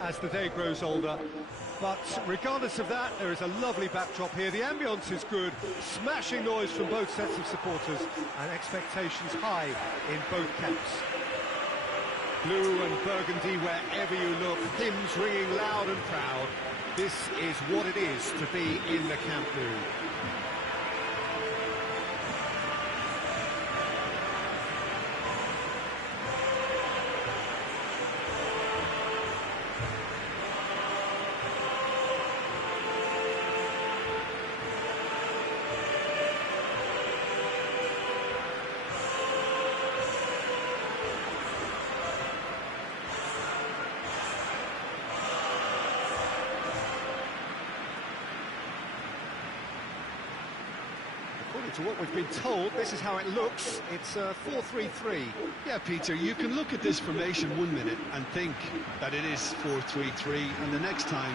as the day grows older. But regardless of that, there is a lovely backdrop here. The ambience is good, smashing noise from both sets of supporters, and expectations high in both camps. Blue and burgundy wherever you look, hymns ringing loud and proud. This is what it is to be in the Camp Nou. According to what we've been told, this is how it looks. It's 4-3-3. Yeah, Peter, you can look at this formation 1 minute and think that it is 4-3-3, and the next time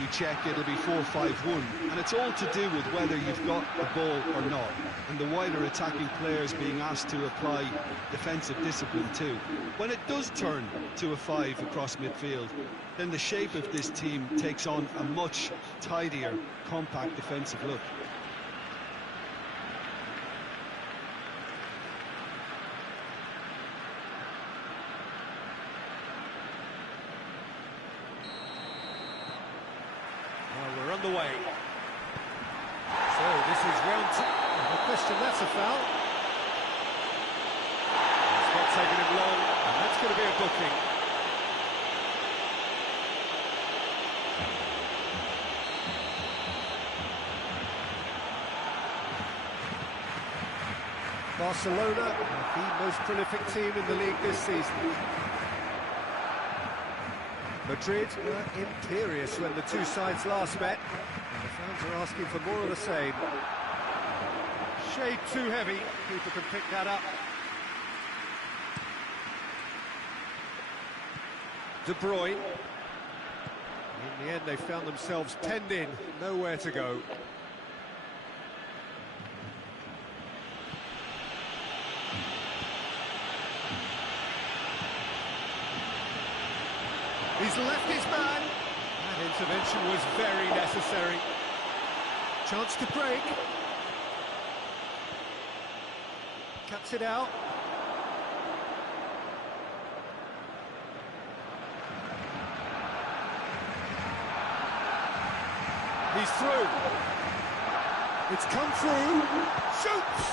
you check, it'll be 4-5-1. And it's all to do with whether you've got the ball or not, and the wider attacking players being asked to apply defensive discipline too. When it does turn to a 5 across midfield, then the shape of this team takes on a much tidier, compact defensive look. We're on the way. So this is round two. No question, that's a foul. It's not taking him long, and that's going to be a booking. Barcelona, the most prolific team in the league this season. Madrid were imperious when the two sides last met, and the fans are asking for more of the same. Shade too heavy, keeper can pick that up. De Bruyne. In the end, they found themselves penned in, nowhere to go. He's left his man. That intervention was very necessary. Chance to break. Cuts it out. He's through. It's come through. Shoots!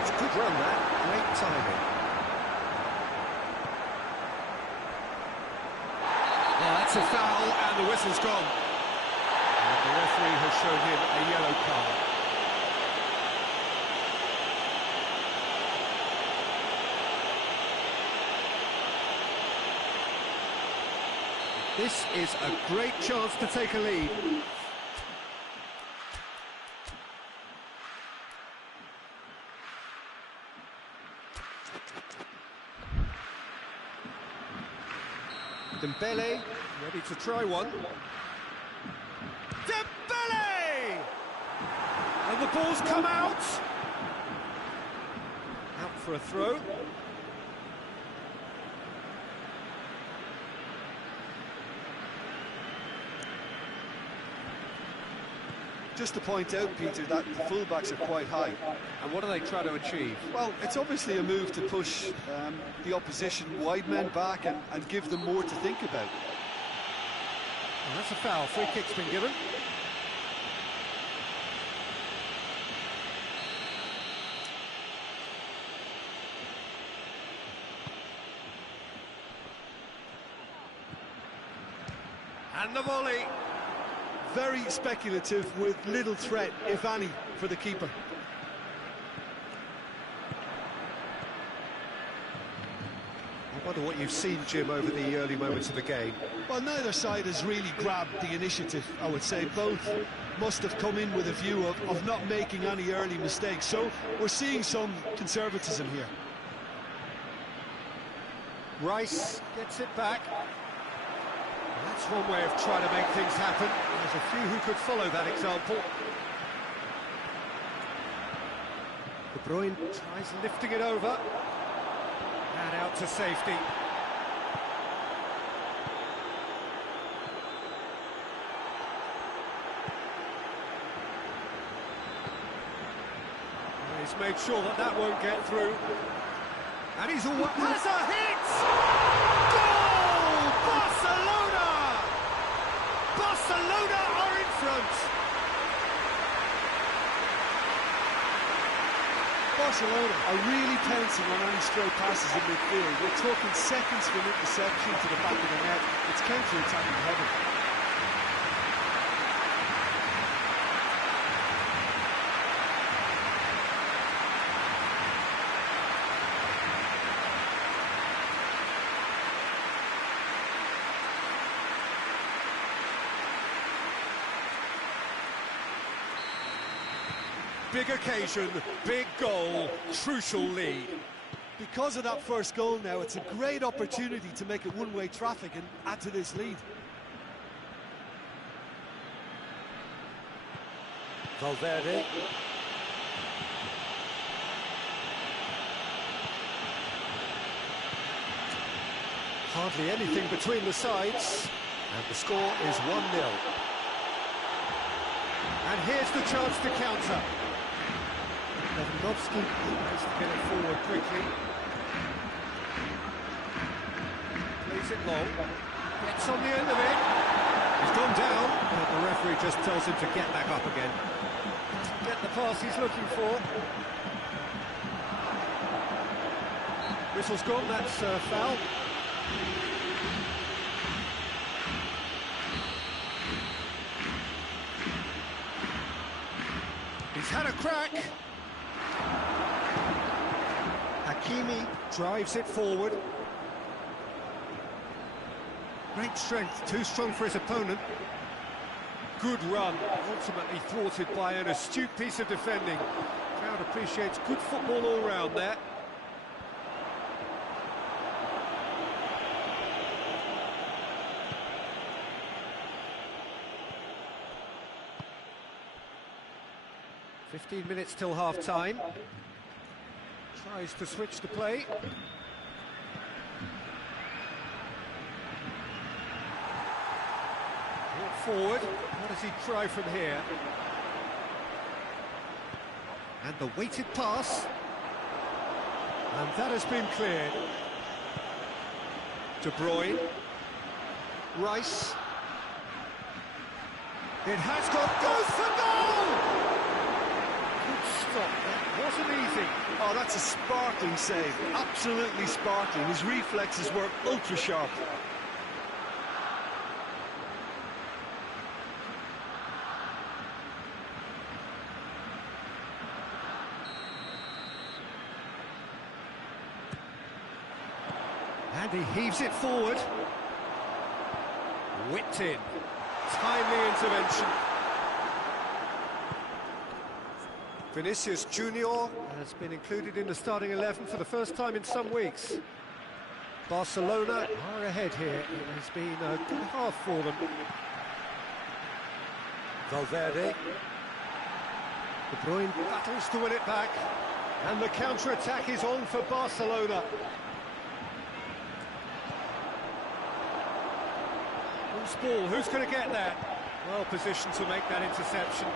It's a good run, that. Great timing. That's a foul, and the whistle's gone. And the referee has shown him a yellow card. This is a great chance to take a lead. Dembele, ready to try one. Dembele! And the ball's come out. Out for a throw. Just to point out, Peter, that the fullbacks are quite high. And what do they try to achieve? Well, it's obviously a move to push the opposition wide men back and give them more to think about. Well, that's a foul. Free kick's been given. And the volley. Very speculative with little threat, if any, for the keeper. I wonder what you've seen, Jim, over the early moments of the game. Well, neither side has really grabbed the initiative, I would say. Both must have come in with a view of not making any early mistakes. So we're seeing some conservatism here. Rice gets it back. That's one way of trying to make things happen. There's a few who could follow that example. De Bruyne tries lifting it over. And out to safety. He's made sure that that won't get through. And he's all... Has a hit! Goal! Barcelona! Barcelona are in front. Barcelona are really pouncing on any stray passes in midfield. We're talking seconds from interception to the back of the net. It's counter-attacking heaven. Big occasion, big goal, crucial lead. Because of that first goal now, it's a great opportunity to make it one-way traffic and add to this lead. Valverde. Hardly anything between the sides, and the score is 1-0. And here's the chance to counter. Lewandowski has to get it forward quickly. Plays it long. Gets on the end of it. He's gone down, but the referee just tells him to get back up again. Get the pass he's looking for. Whistle's gone, that's foul. He's had a crack. Hakimi drives it forward. Great strength, too strong for his opponent. Good run, ultimately thwarted by an astute piece of defending. Crowd appreciates good football all round there. "15 minutes till half-time." Tries to switch the play. Brought forward. What does he try from here? And the weighted pass. And that has been cleared. De Bruyne. Rice. It has got... Goes for goal! Stop. That wasn't easy. Oh, that's a sparkling save. Absolutely sparkling. His reflexes were ultra sharp. And he heaves it forward. Whipped in. Timely intervention. Vinicius Junior has been included in the starting 11 for the first time in some weeks. Barcelona are ahead here. It has been a good half for them. Valverde. De Bruyne battles to win it back. And the counter-attack is on for Barcelona. Loose ball, who's going to get that? Well positioned to make that interception.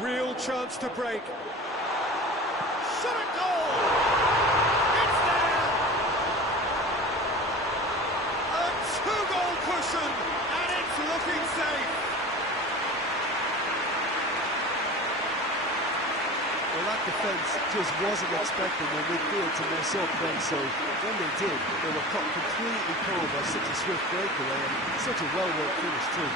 Real chance to break. Shot at goal! It's there! A two-goal cushion, and it's looking safe. Well, that defence just wasn't expecting their midfield to mess up then, so when they did, they were caught completely cold by such a swift breakaway and such a well-worked finish too.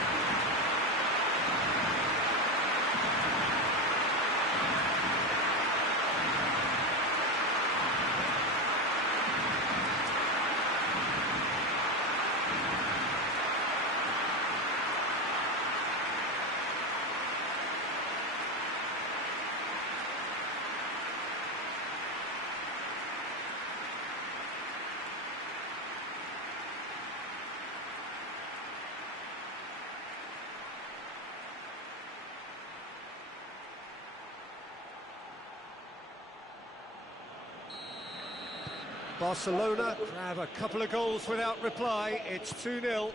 Barcelona grab a couple of goals without reply. It's 2-0.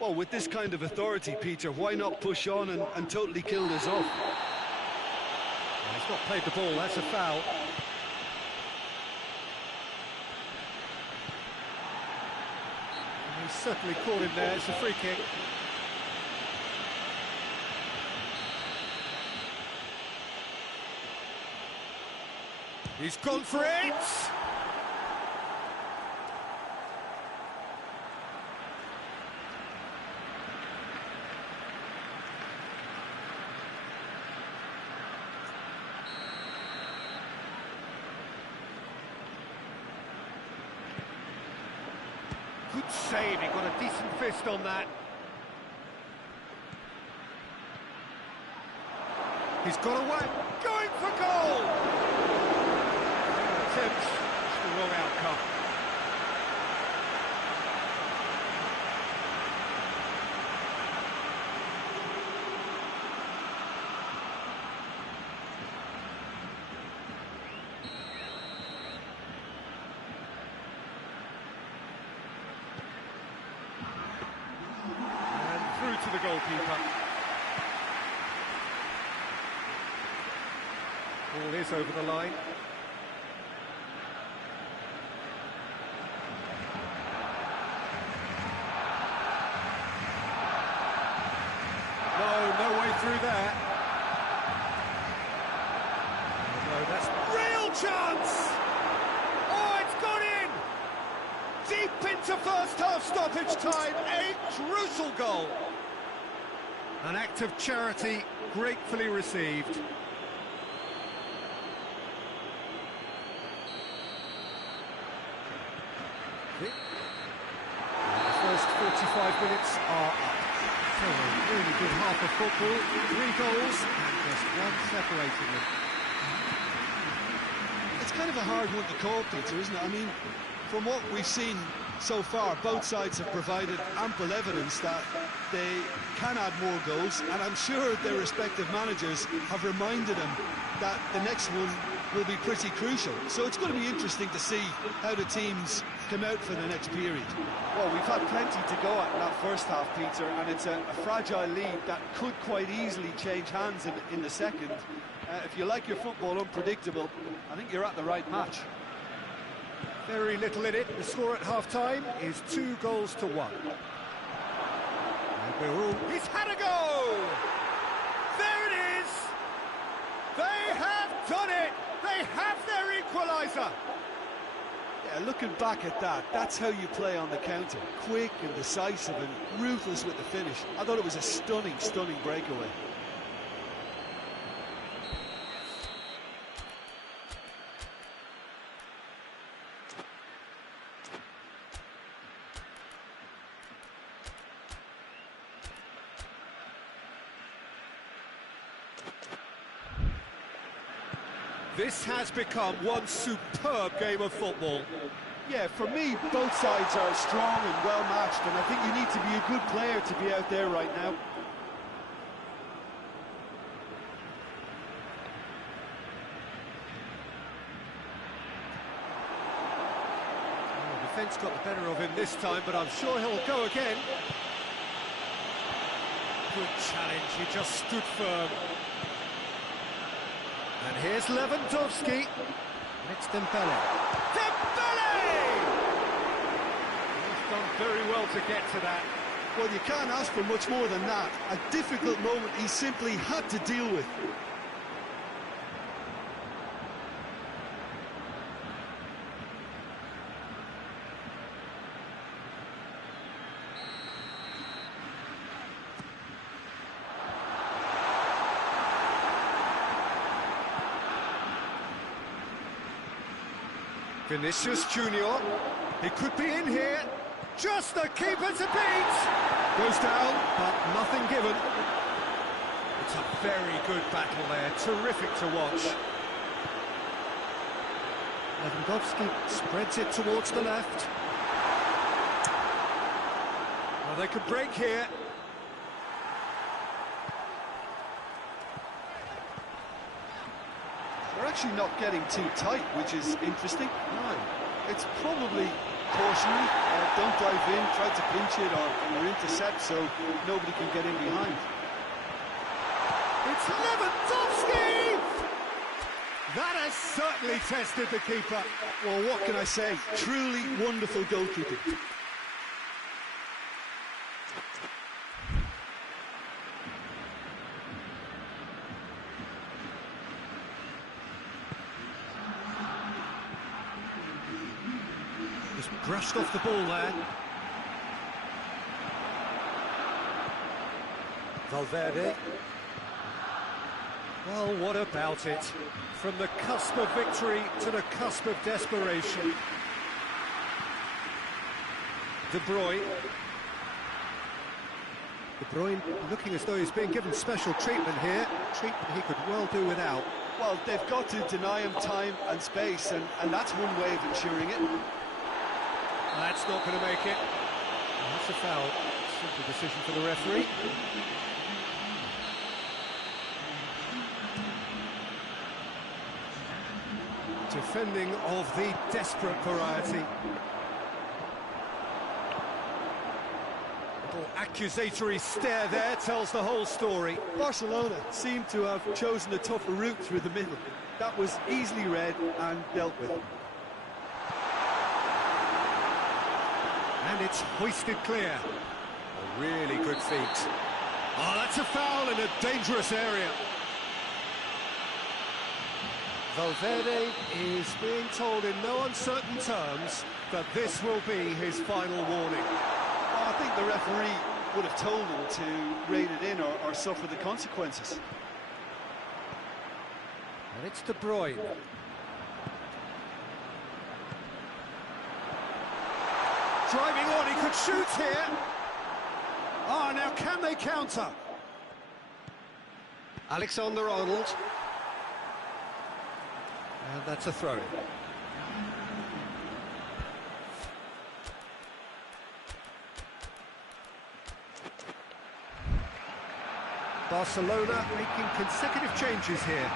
Well, with this kind of authority, Peter, why not push on and totally kill this off? Well, he's not played the ball, that's a foul. He's certainly caught him there, it's a free kick. He's gone for it! Good save, he got a decent fist on that. He's got away, going for goal! Attempt, it's the wrong outcome. To the goalkeeper. Ball is over the line. No way through there. No, that's real chance! Oh, it's gone in! Deep into first half stoppage time, a crucial goal. An act of charity gratefully received. The first 45 minutes are up. So a really good half of football, 3 goals and just one separating them. It's kind of a hard one to call, Peter, isn't it? I mean, from what we've seen so far, both sides have provided ample evidence that they can add more goals, and I'm sure their respective managers have reminded them that the next one will be pretty crucial. So it's going to be interesting to see how the teams come out for the next period. Well, we've had plenty to go at in that first half, Peter, and it's a fragile lead that could quite easily change hands in the second. If you like your football unpredictable, I think you're at the right match. Very little in it. The score at half-time is 2-1. He's had a go! There it is! They have done it! They have their equaliser! Yeah, looking back at that, that's how you play on the counter. Quick and decisive and ruthless with the finish. I thought it was a stunning breakaway. This has become one superb game of football. Yeah, for me, both sides are strong and well-matched, and I think you need to be a good player to be out there right now. Oh, the defence got the better of him this time, but I'm sure he'll go again. Good challenge, he just stood firm. And here's Lewandowski. And it's Dembele. Dembele! He's done very well to get to that. Well, you can't ask for much more than that. A difficult moment he simply had to deal with. Vinicius Junior, he could be in here, just the keeper to beat! Goes down, but nothing given. It's a very good battle there, terrific to watch. Lewandowski spreads it towards the left. Well, they could break here. They're actually not getting too tight, which is interesting. No. It's probably cautionary. Don't dive in, try to pinch it or intercept so nobody can get in behind. It's Lewandowski! That has certainly tested the keeper. Well, what can I say? Truly wonderful goalkeeping. Just brushed off the ball there. Valverde. Well, what about it? From the cusp of victory to the cusp of desperation. De Bruyne. De Bruyne looking as though he's being given special treatment here. Treatment he could well do without. Well, they've got to deny him time and space, and that's one way of ensuring it. That's not going to make it. That's a foul. Simple decision for the referee. Defending of the desperate variety. Little accusatory stare there tells the whole story. Barcelona seem to have chosen a tougher route through the middle. That was easily read and dealt with. And it's hoisted clear. A really good feat. Oh, that's a foul in a dangerous area. Valverde is being told in no uncertain terms that this will be his final warning. Well, I think the referee would have told him to rein it in or suffer the consequences. And it's De Bruyne. Driving on, he could shoot here. Ah, now can they counter? Alexander-Arnold. And that's a throw. Barcelona making consecutive changes here.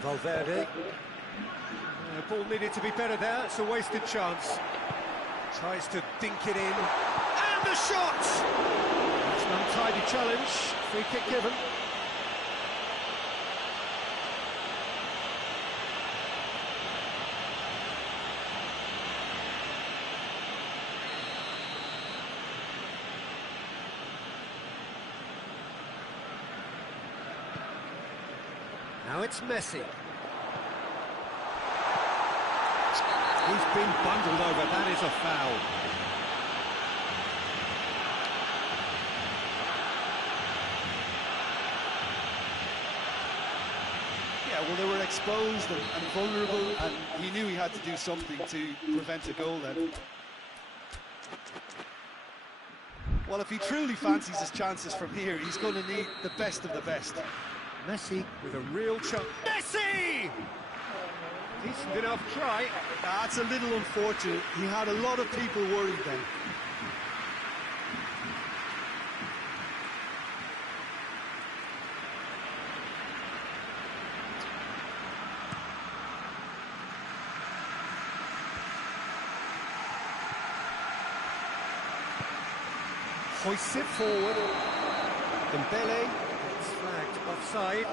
Valverde. Ball needed to be better there, it's a wasted chance. Tries to dink it in, and a shot! It's an untidy challenge, free kick given. Now it's Messi. He's been bundled over, that is a foul. Yeah, well, they were exposed and vulnerable, and he knew he had to do something to prevent a goal then. Well, if he truly fancies his chances from here, he's going to need the best of the best. Messi with a real chance. Messi! Decent enough try. That's a little unfortunate. He had a lot of people worried then. Hoists it forward. Dembele. It's flagged offside.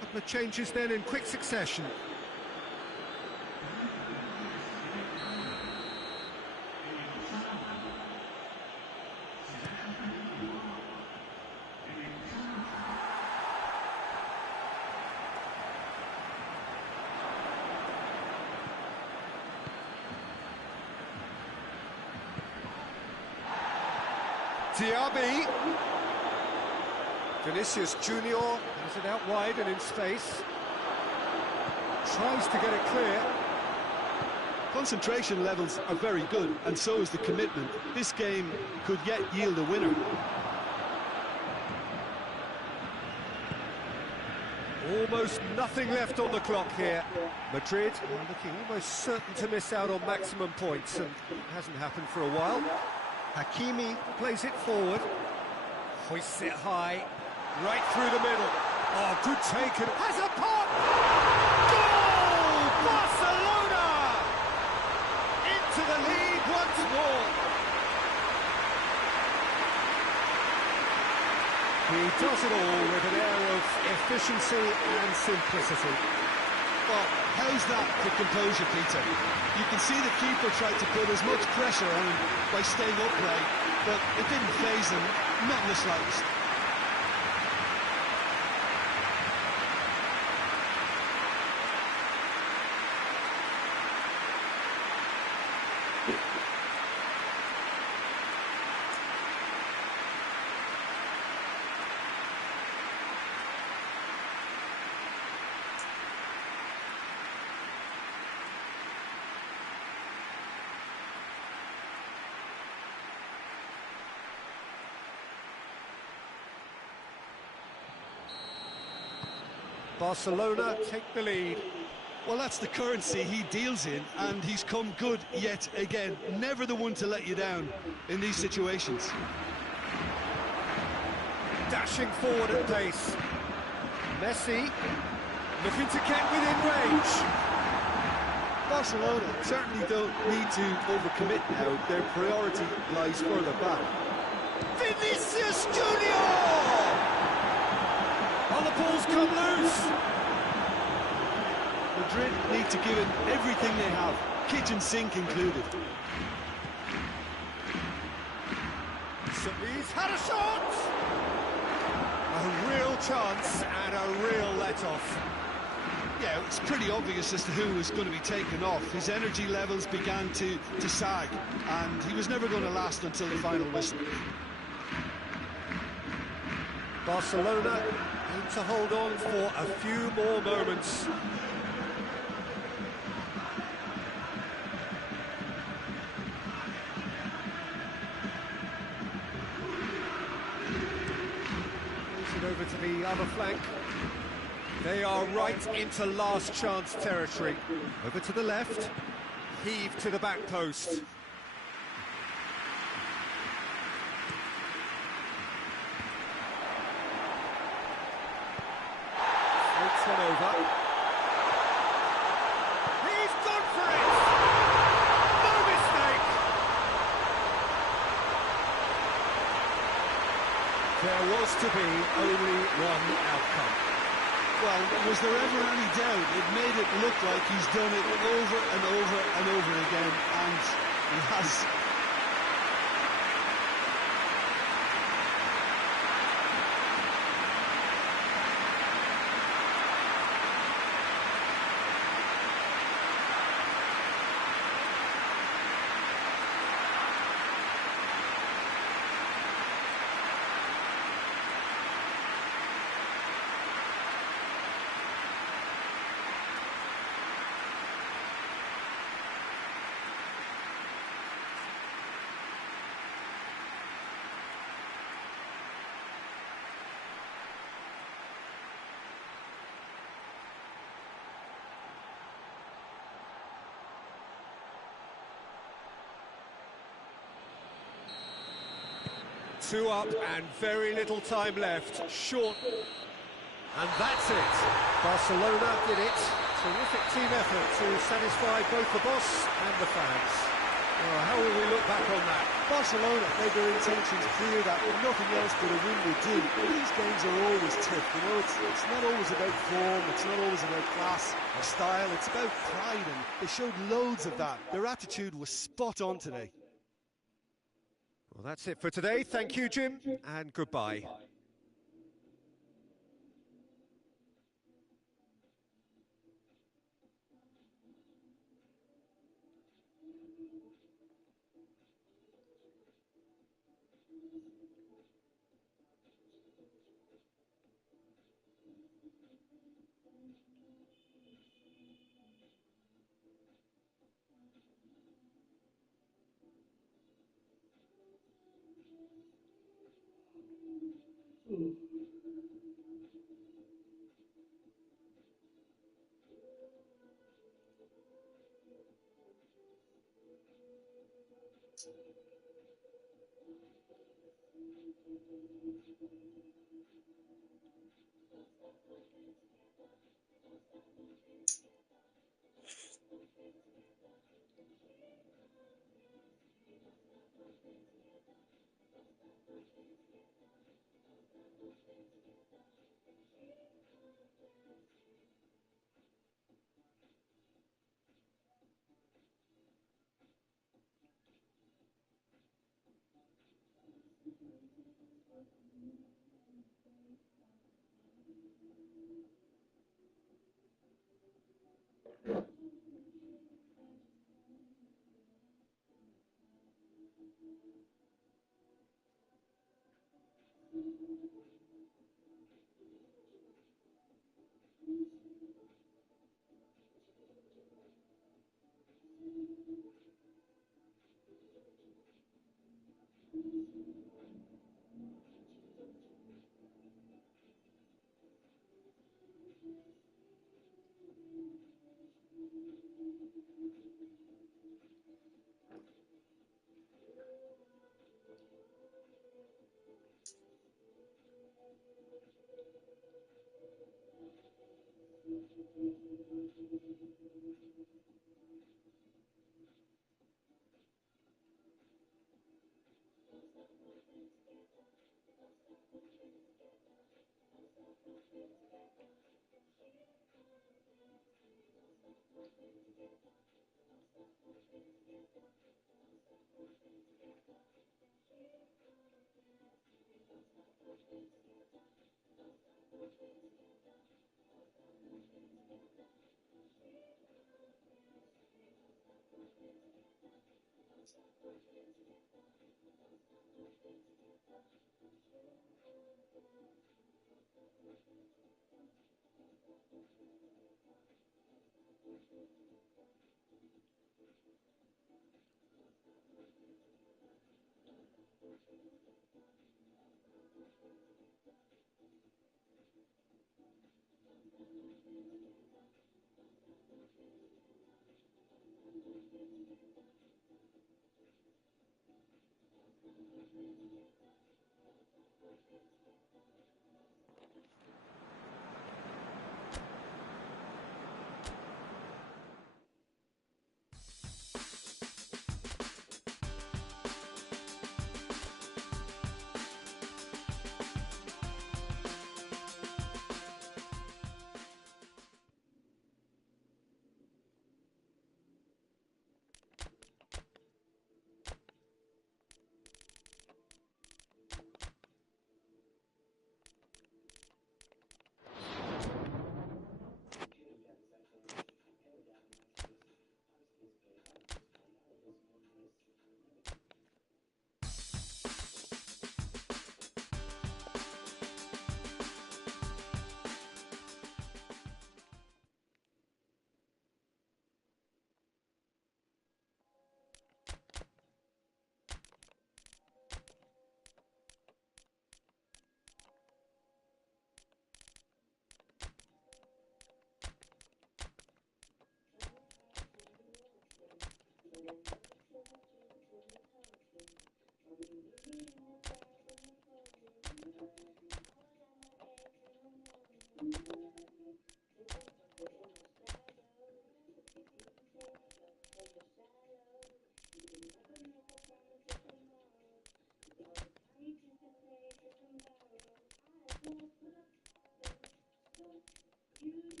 Couple of changes then in quick succession. Diaby. Vinicius Junior has it out wide and in space. Tries to get it clear. Concentration levels are very good, and so is the commitment. This game could yet yield a winner. Almost nothing left on the clock here. Madrid are looking almost certain to miss out on maximum points, and it hasn't happened for a while. Hakimi plays it forward, hoists it high, right through the middle. Oh, good take, and has a pot! Goal! Barcelona! Into the lead once more. He does it all with an air of efficiency and simplicity. Well, how's that for composure, Peter? You can see the keeper tried to put as much pressure on him by staying upright, but it didn't faze him, not in the slightest. Barcelona take the lead. Well, that's the currency he deals in, and he's come good yet again. Never the one to let you down in these situations. Dashing forward at pace. Messi looking to get within range. Barcelona certainly don't need to overcommit now. Their priority lies further back. Vinicius Junior! Oh, the ball's come loose. Madrid need to give it everything they have, kitchen sink included. He's had a shot! A real chance and a real let-off. Yeah, it's pretty obvious as to who was going to be taken off. His energy levels began to sag, and he was never going to last until the final whistle. Barcelona need to hold on for a few more moments. Moves it over to the other flank. They are right into last chance territory. Over to the left, heave to the back post. One over. He's gone for it! No mistake! There was to be only one outcome. Well, was there ever any doubt? It made it look like he's done it over and over and over again, and he has. Two up and very little time left. Short. And that's it. Barcelona did it. Terrific team effort to satisfy both the boss and the fans. Oh, how will we look back on that? Barcelona made their intentions clear that nothing else but a win would do. These games are always tough, you know, it's not always about form, it's not always about class or style, it's about pride, and they showed loads of that. Their attitude was spot on today. Well, that's it for today. Thank you, Jim, and goodbye.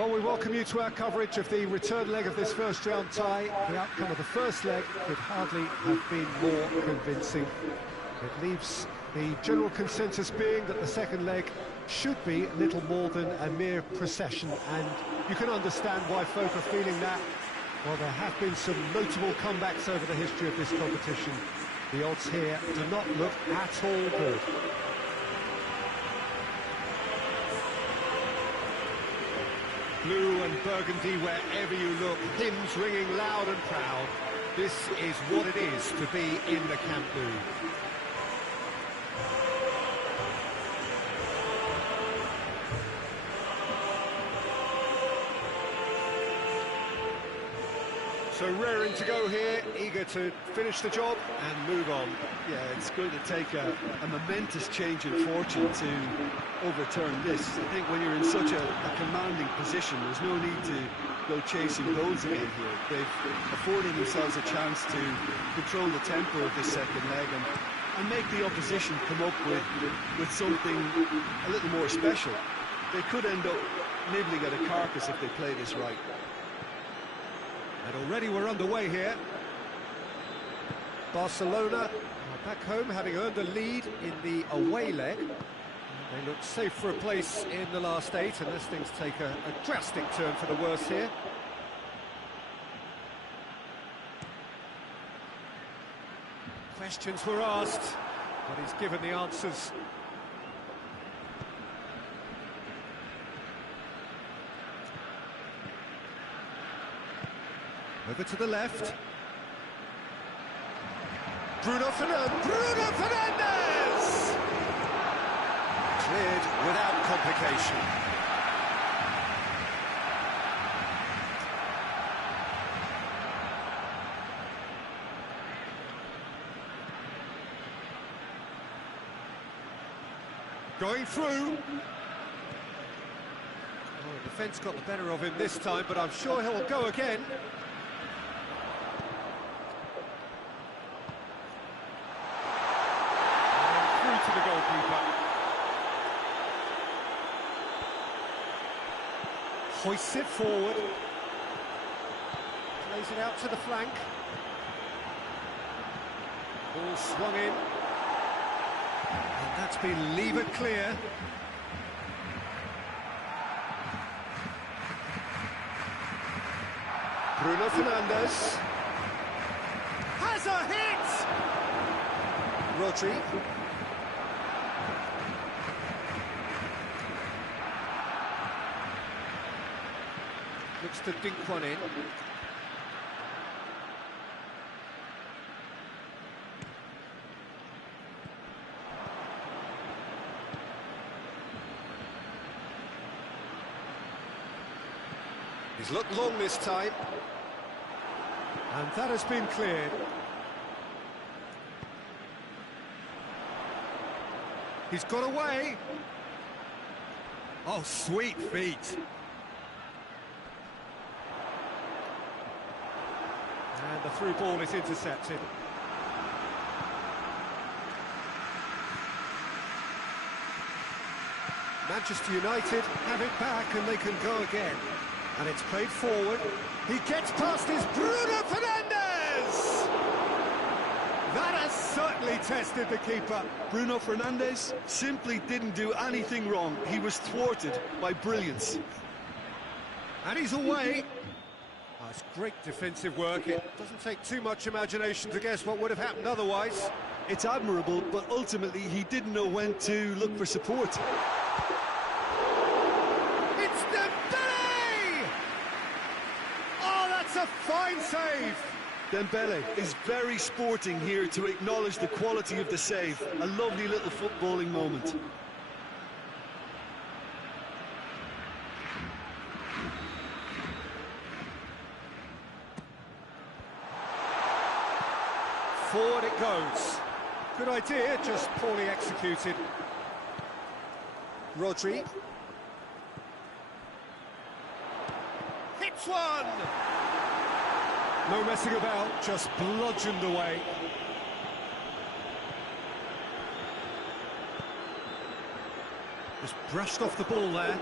Well, we welcome you to our coverage of the return leg of this first round tie. The outcome of the first leg could hardly have been more convincing. It leaves the general consensus being that the second leg should be little more than a mere procession, and you can understand why folk are feeling that. Well, there have been some notable comebacks over the history of this competition. The odds here do not look at all good. Blue and burgundy wherever you look, hymns ringing loud and proud. This is what it is to be in the Camp Nou. So raring to go here, eager to finish the job and move on. Yeah, it's going to take a momentous change in fortune to overturn this. I think when you're in such a commanding position, there's no need to go chasing goals again here. They've afforded themselves a chance to control the tempo of this second leg and make the opposition come up with something a little more special. They could end up nibbling at a carcass if they play this right. And already we're underway here. Barcelona are back home, having earned a lead in the away leg. They look safe for a place in the last 8, unless things take a drastic turn for the worse here. Questions were asked, but he's given the answers. Over to the left. Bruno Fernandes! Cleared without complication. Going through. Oh, the defence got the better of him this time, but I'm sure he'll go again. To the goalkeeper. Hoists it forward. Plays it out to the flank. Ball swung in. And that's been levered clear. Bruno Fernandes. Has a hit! Rodri. Looks to dink one in. He's looked long this time. And that has been cleared. He's got away. Oh, sweet feet. And the through ball is intercepted. Manchester United have it back and they can go again. And it's played forward. He gets past his Bruno Fernandes! That has certainly tested the keeper. Bruno Fernandes simply didn't do anything wrong. He was thwarted by brilliance. And he's away. Oh, it's great defensive work. It doesn't take too much imagination to guess what would have happened otherwise. It's admirable, but ultimately he didn't know when to look for support. It's Dembele! Oh, that's a fine save! Dembele is very sporting here to acknowledge the quality of the save. A lovely little footballing moment. Forward it goes. Good idea, just poorly executed. Rodri. Hits one! No messing about, just bludgeoned away. Just brushed off the ball there.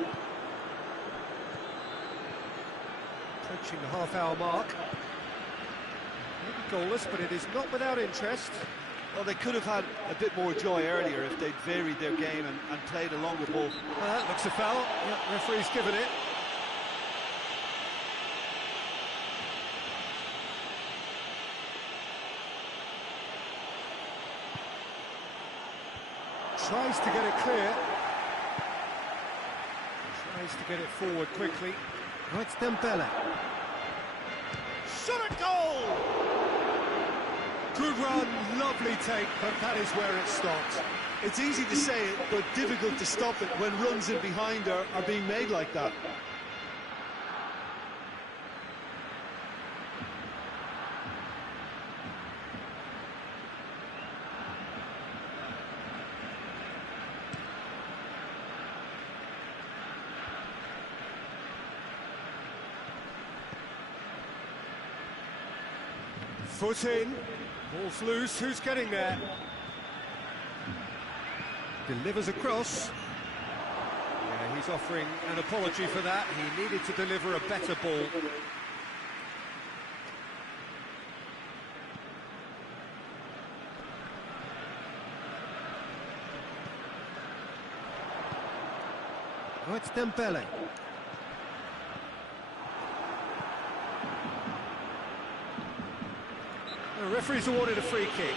Approaching the half-hour mark. Maybe goalless, but it is not without interest. Well, they could have had a bit more joy earlier if they'd varied their game and played a longer ball. That looks a foul. Yep, referee's given it. Tries to get it clear. Tries to get it forward quickly. Oh, it's Dembele. Shot at goal! Good run, lovely take, but that is where it stopped. It's easy to say it, but difficult to stop it when runs in behind are being made like that. Foot in, ball's loose, who's getting there? Delivers across. Yeah, he's offering an apology for that. He needed to deliver a better ball. Oh, it's Dembele. The referee's awarded a free kick.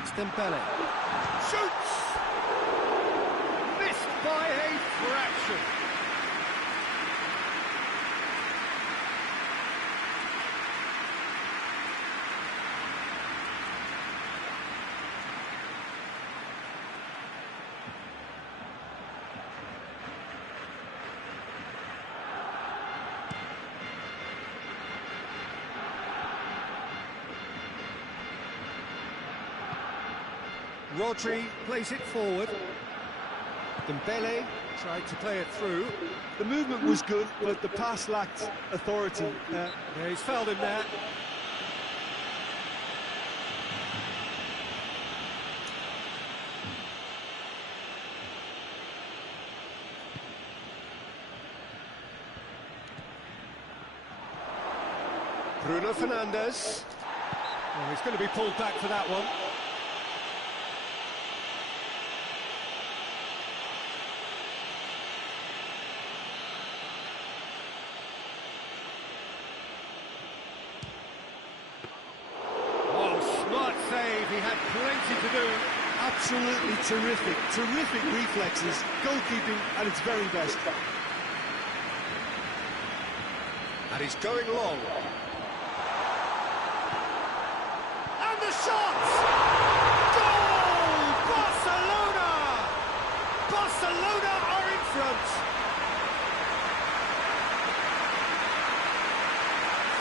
It's Dembele. Shoots! Missed by a fraction. Rodri plays it forward. Dembele tried to play it through. The movement was good, but the pass lacked authority. Yeah, he's fouled him there. Bruno Fernandes. Oh, he's going to be pulled back for that one. He had plenty to do. Absolutely terrific reflexes, goalkeeping at its very best. And he's going long. And the shot! Goal! Barcelona! Barcelona are in front.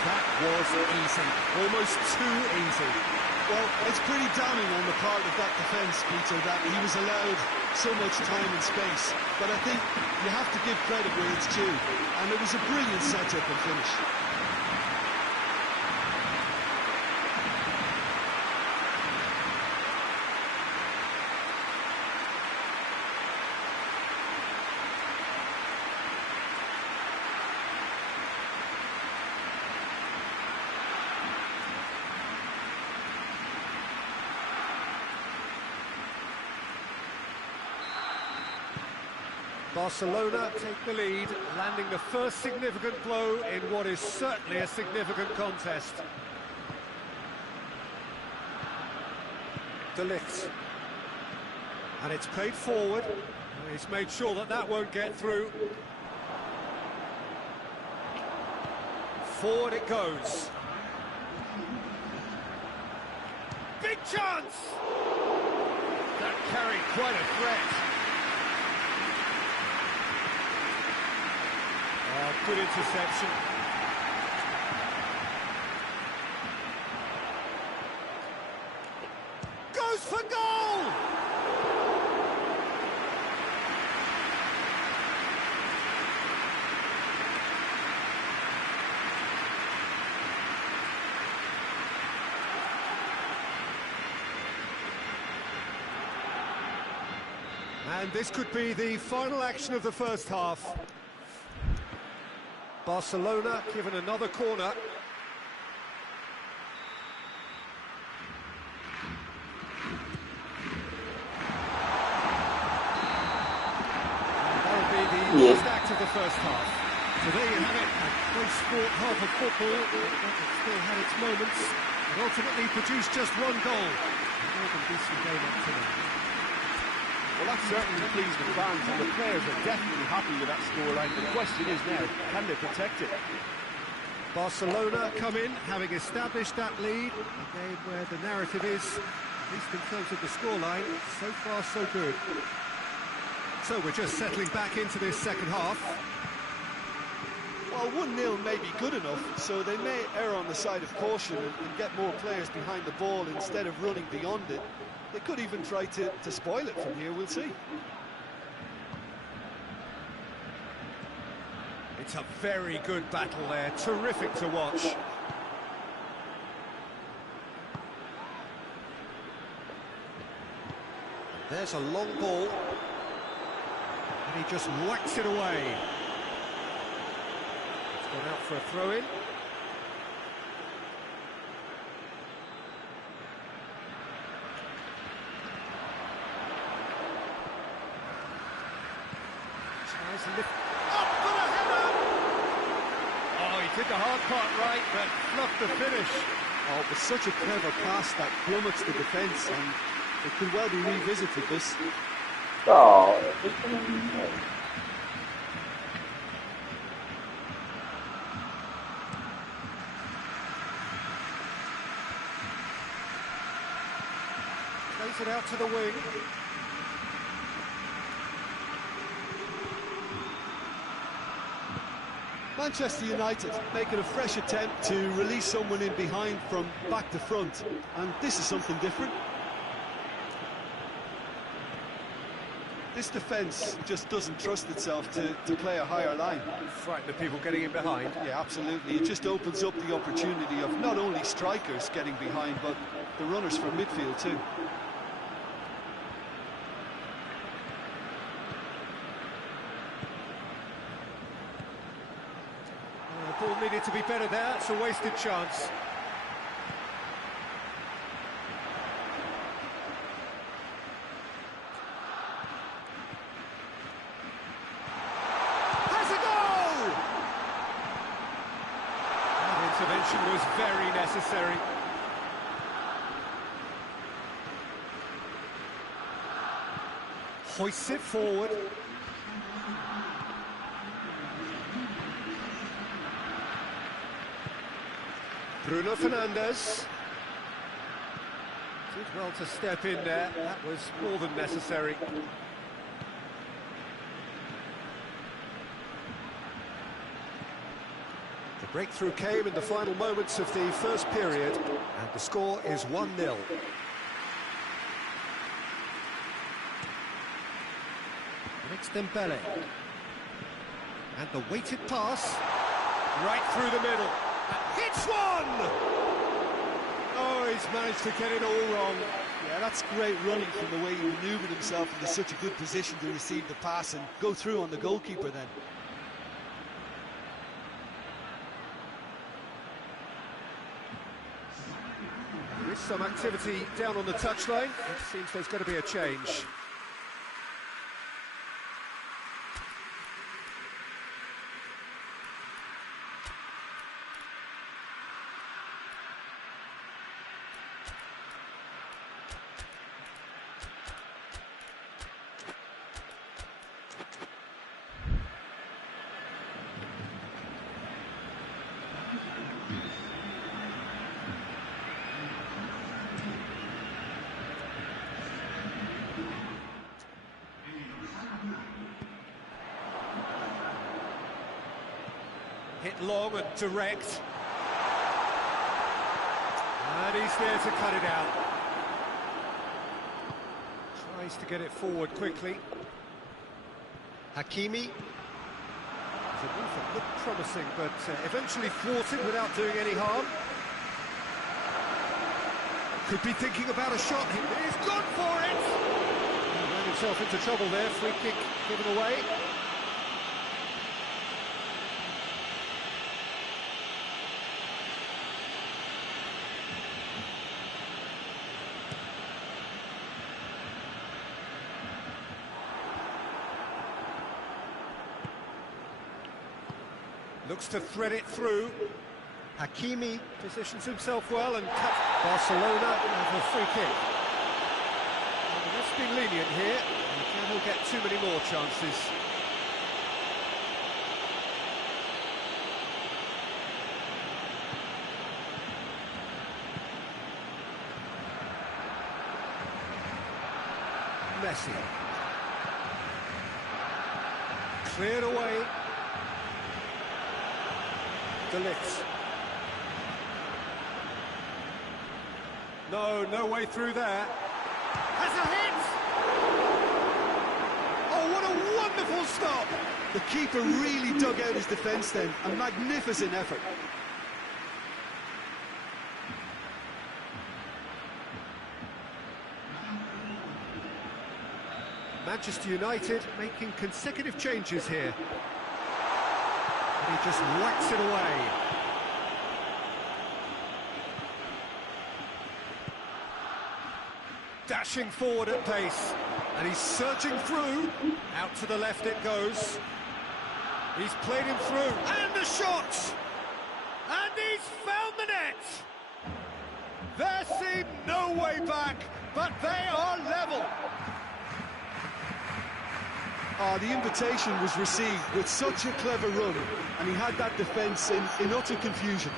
That was easy, almost too easy. Well, it's pretty damning on the part of that defence, Peter, that he was allowed so much time and space. But I think you have to give credit where it's due. And it was a brilliant set-up and finish. Barcelona take the lead, landing the first significant blow in what is certainly a significant contest. De Ligt. And it's played forward. He's made sure that that won't get through. Forward it goes. Big chance! That carried quite a threat. Good interception. Goes for goal! And this could be the final action of the first half. Barcelona given another corner. Last act of the first half. So there you have it, a great sport half of football. It still had its moments, and ultimately produced just one goal. More than decent game up to now. Well, that's certainly pleased the fans, and the players are definitely happy with that scoreline. The question is now, can they protect it? Barcelona come in, having established that lead, a game where the narrative is, at least in terms of the scoreline, so far so good. So we're just settling back into this second half. Well, 1-0 may be good enough, so they may err on the side of caution and get more players behind the ball instead of running beyond it. They could even try to spoil it from here, we'll see. It's a very good battle there, terrific to watch. There's a long ball. And he just whacks it away. It's gone out for a throw-in. Tries to lift up for the header! Oh, he did the hard part right, but fluffed the finish. Oh, it was such a clever pass that plummets the defence, and it could well be revisited, this. Oh, plays it out to the wing. Manchester United making a fresh attempt to release someone in behind from back to front, and this is something different. This defence just doesn't trust itself to play a higher line. Frightened of people getting in behind. Yeah, absolutely. It just opens up the opportunity of not only strikers getting behind, but the runners from midfield too. The ball needed to be better there. It's a wasted chance. Intervention was very necessary. Hoists it forward. Bruno Fernandes. Did well to step in there. That was more than necessary. The breakthrough came in the final moments of the first period, and the score is 1-0. Next Dembele. And the weighted pass, right through the middle. And hits one! Oh, he's managed to get it all wrong. Yeah, that's great running from the way he manoeuvred himself into such a good position to receive the pass and go through on the goalkeeper then. There is some activity down on the touchline. It seems there's going to be a change. Hit long and direct. And he's there to cut it out. Tries to get it forward quickly. Hakimi. The move that looked promising, but eventually thwarted without doing any harm. Could be thinking about a shot. He's gone for it! And that himself into trouble there, free kick given away. Looks to thread it through. Hakimi positions himself well and cuts. Barcelona have a free kick. Well, that's been lenient here. And he'll get too many more chances. Messi. Cleared away. De Ligt. No way through there. Has a hit! Oh, what a wonderful stop! The keeper really dug out his defence then. A magnificent effort. Manchester United making consecutive changes here. And he just whacks it away. Dashing forward at pace, and he's surging through. Out to the left it goes. He's played him through, and the shot! And he's found the net! There seemed no way back, but they are level. The invitation was received with such a clever run, and he had that defence in utter confusion.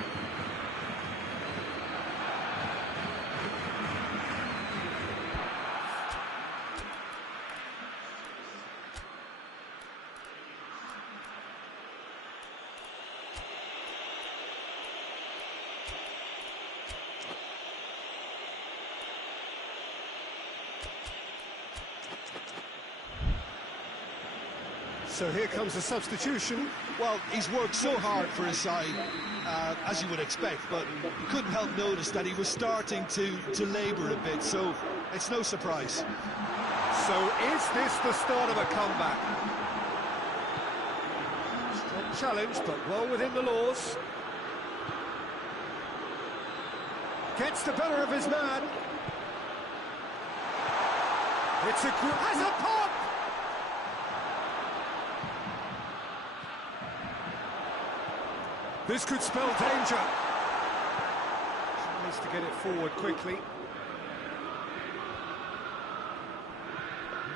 So here comes a substitution. Well, he's worked so hard for his side, as you would expect, but you couldn't help notice that he was starting to labour a bit, so it's no surprise. So is this the start of a comeback? Strong challenge, but well within the laws. Gets the better of his man. It's has a pop! This could spell danger. Tries to get it forward quickly.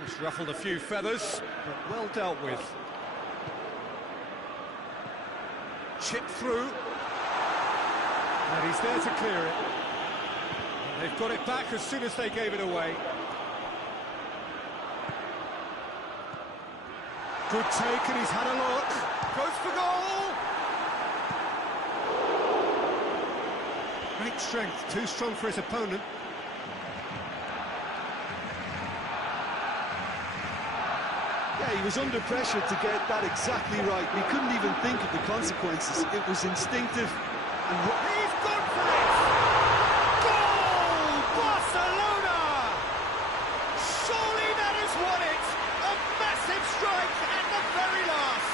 He's ruffled a few feathers, but well dealt with. Chip through. And he's there to clear it. And they've got it back as soon as they gave it away. Good take, and he's had a look. Goes for goal! Great strength, too strong for his opponent. Yeah, he was under pressure to get that exactly right. He couldn't even think of the consequences. It was instinctive. And he's gone for it! Goal! Barcelona! Surely that has won it! A massive strike at the very last!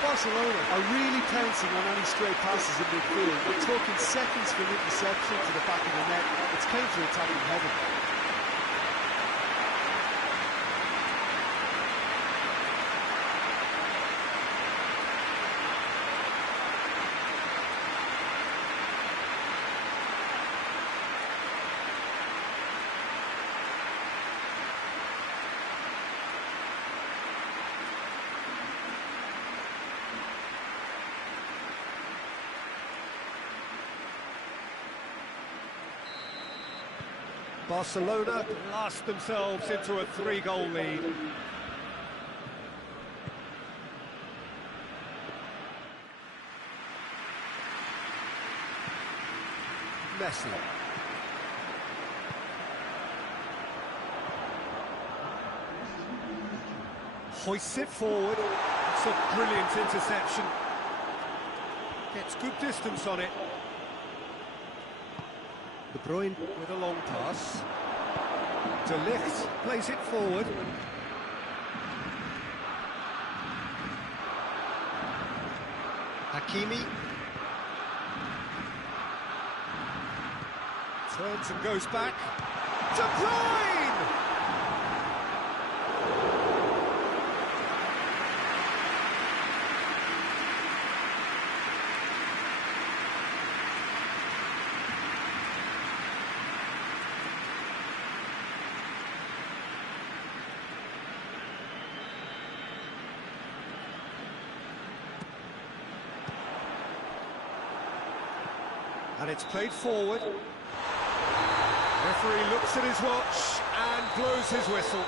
Barcelona are really pouncing on any stray passes in midfield. We're talking seconds from interception to the back of the net. It's counter-attacking heaven. Barcelona blast themselves into a 3-goal lead. Messi. Hoists it forward. It's a brilliant interception. Gets good distance on it. De Bruyne with a long pass. De Ligt plays it forward. Hakimi turns and goes back. De Bruyne! And it's played forward. Referee looks at his watch and blows his whistle.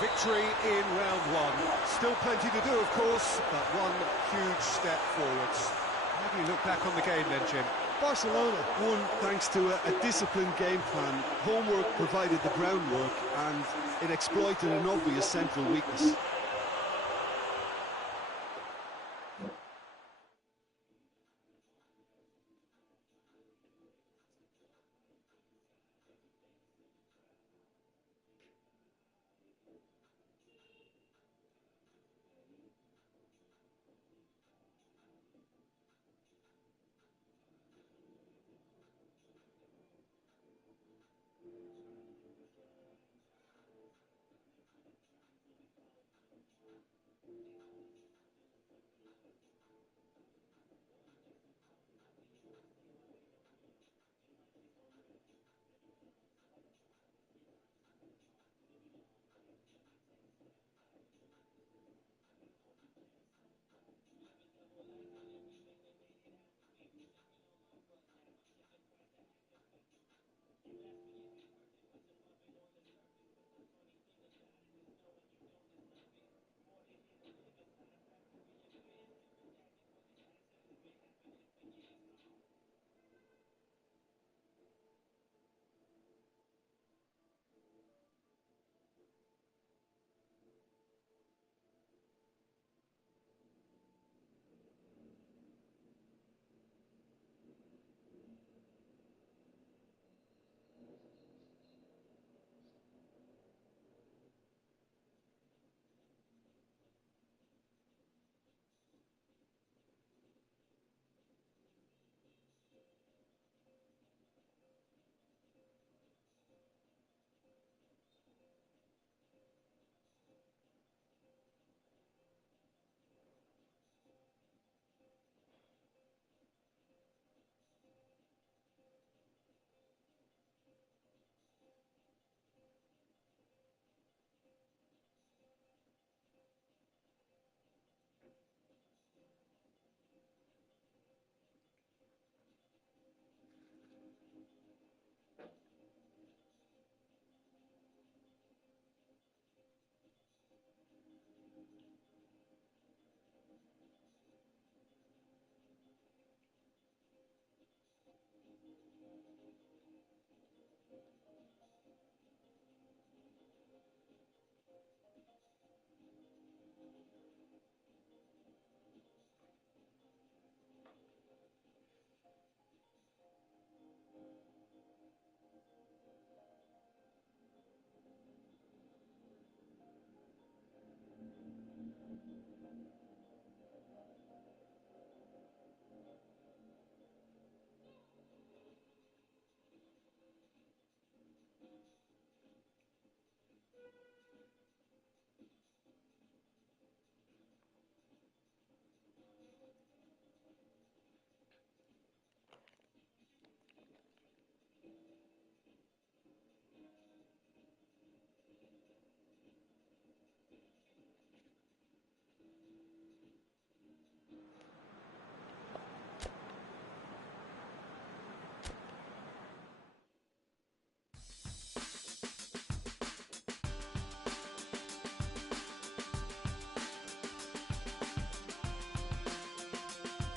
Victory in round one. Still plenty to do, of course, but one huge step forwards. How do you look back on the game then, Jim? Barcelona won thanks to a disciplined game plan. Homework provided the groundwork and it exploited an obvious central weakness.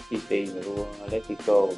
City mà thua Atletico.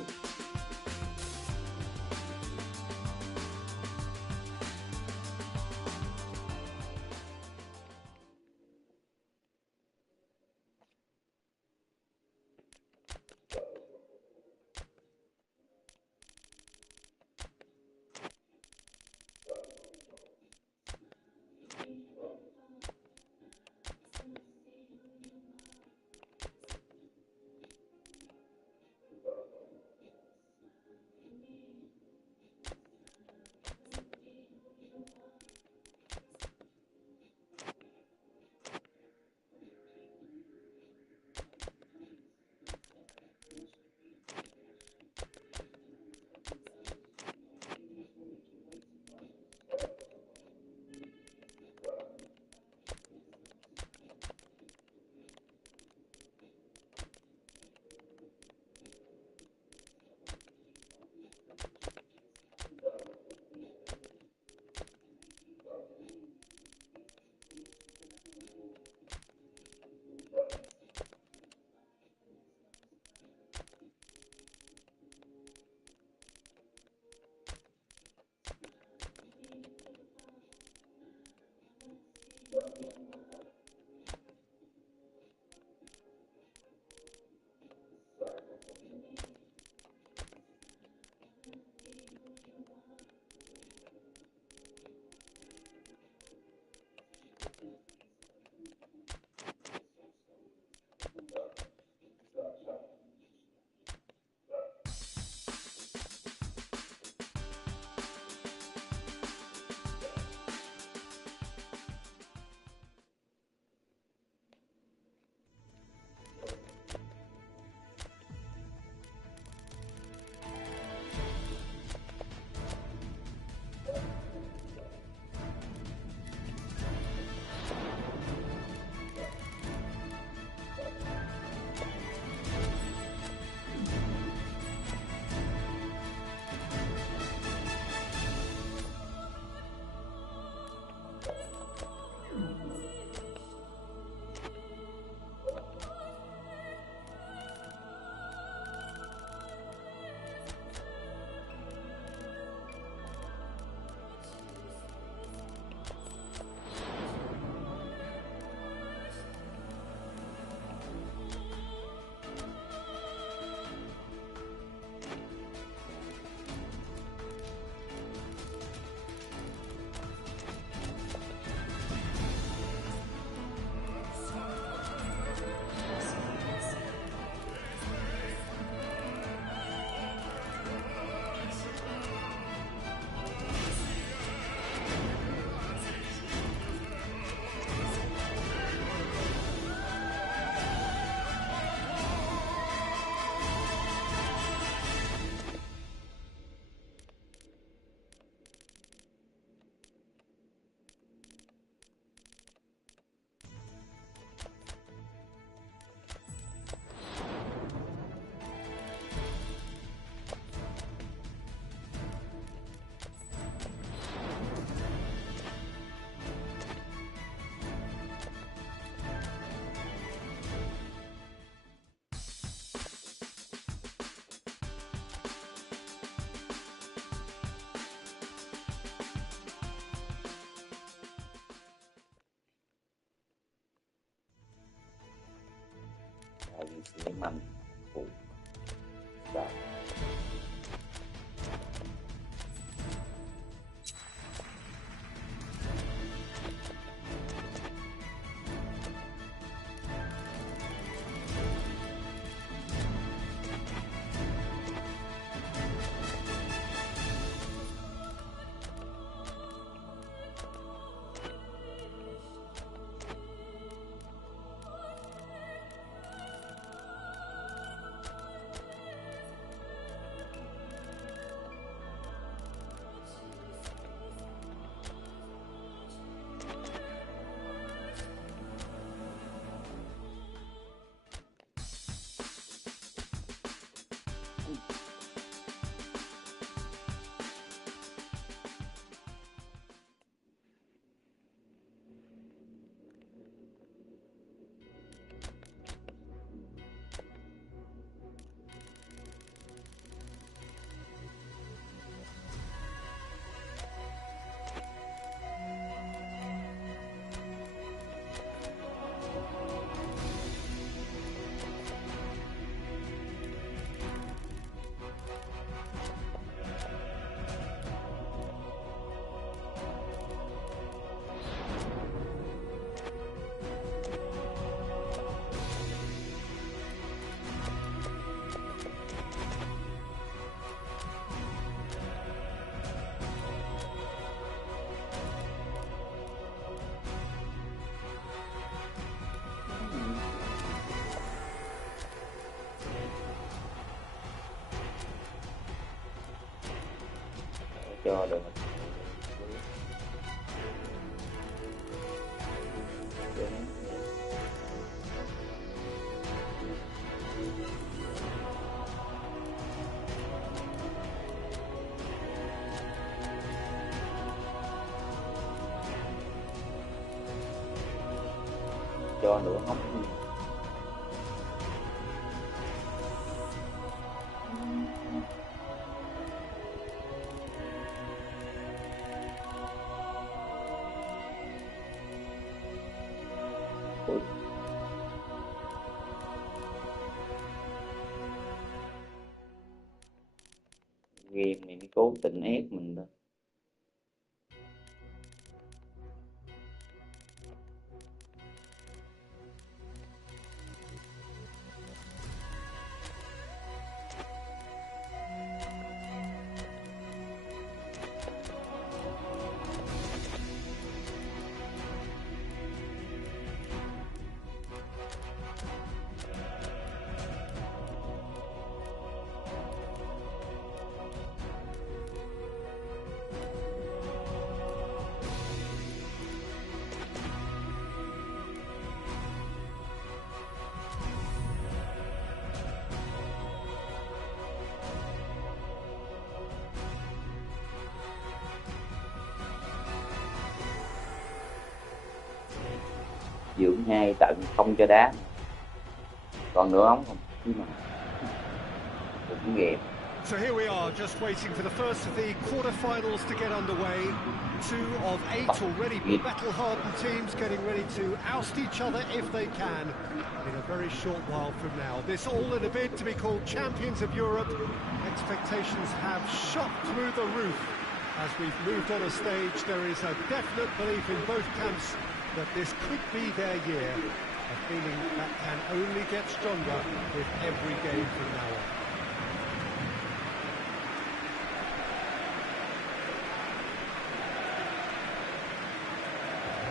lagi Sleman phụ và cho được cho nữa không. Game này nó cố tình ép mình đó. Dưỡng 2 tận không cho đá, còn nữa không cũng nghiệp. So here we are, just waiting for the first of the quarter-finals to get underway. 2 of 8 already battle-hardened teams getting ready to oust each other if they can in a very short while from now. This all in a bid to be called champions of Europe. Expectations have shot through the roof. As we've moved on a stage, there is a definite belief in both camps that this could be their year, a feeling that can only get stronger with every game from now on.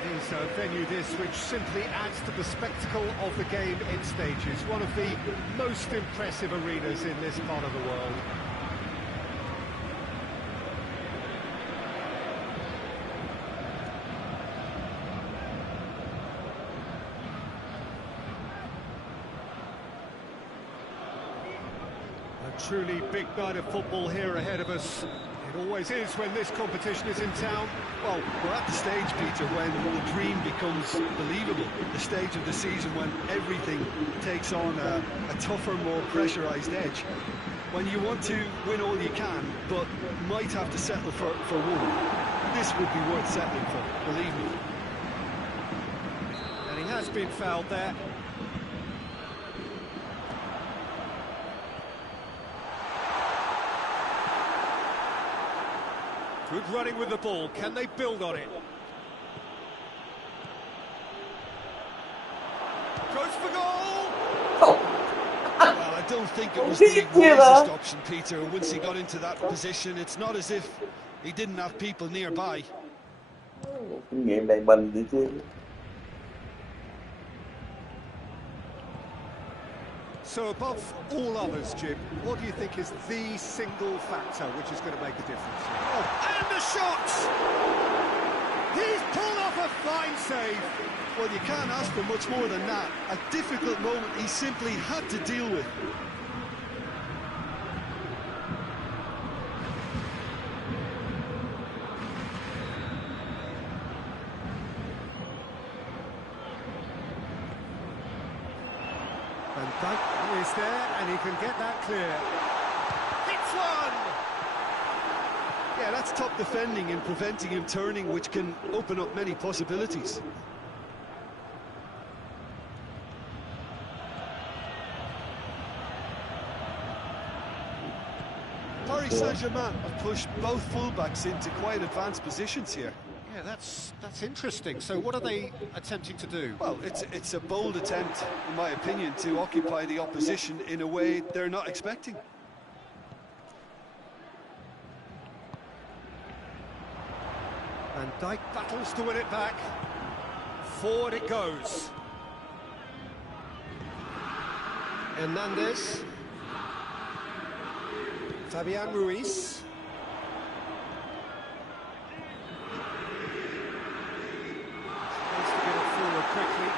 It is a venue this which simply adds to the spectacle of the game in stages, one of the most impressive arenas in this part of the world. Truly big night of football here ahead of us. It always is when this competition is in town. Well, we're at the stage, Peter, when the dream becomes believable. The stage of the season when everything takes on a tougher, more pressurised edge. When you want to win all you can, but might have to settle for one. This would be worth settling for, believe me. And he has been fouled there. Good running with the ball. Can they build on it? Goes for goal! Well, I don't think it was the wisest option, Peter. Once he got into that position, it's not as if he didn't have people nearby. Kinh nghiệm đầy mình đi chứ. So above all others, Jim, what do you think is the single factor which is going to make a difference? Oh, and the shot! He's pulled off a fine save. Well, you can't ask for much more than that. A difficult moment he simply had to deal with. And Dyke is there, and he can get that clear. Hits one! Yeah, that's top defending and preventing him turning, which can open up many possibilities. Paris Saint-Germain have pushed both fullbacks into quite advanced positions here. Yeah, that's interesting. So what are they attempting to do? Well, it's a bold attempt, in my opinion, to occupy the opposition in a way they're not expecting. And Dyke battles to win it back. Forward it goes. Hernandez. Fabian Ruiz. Needs to get it forward quickly.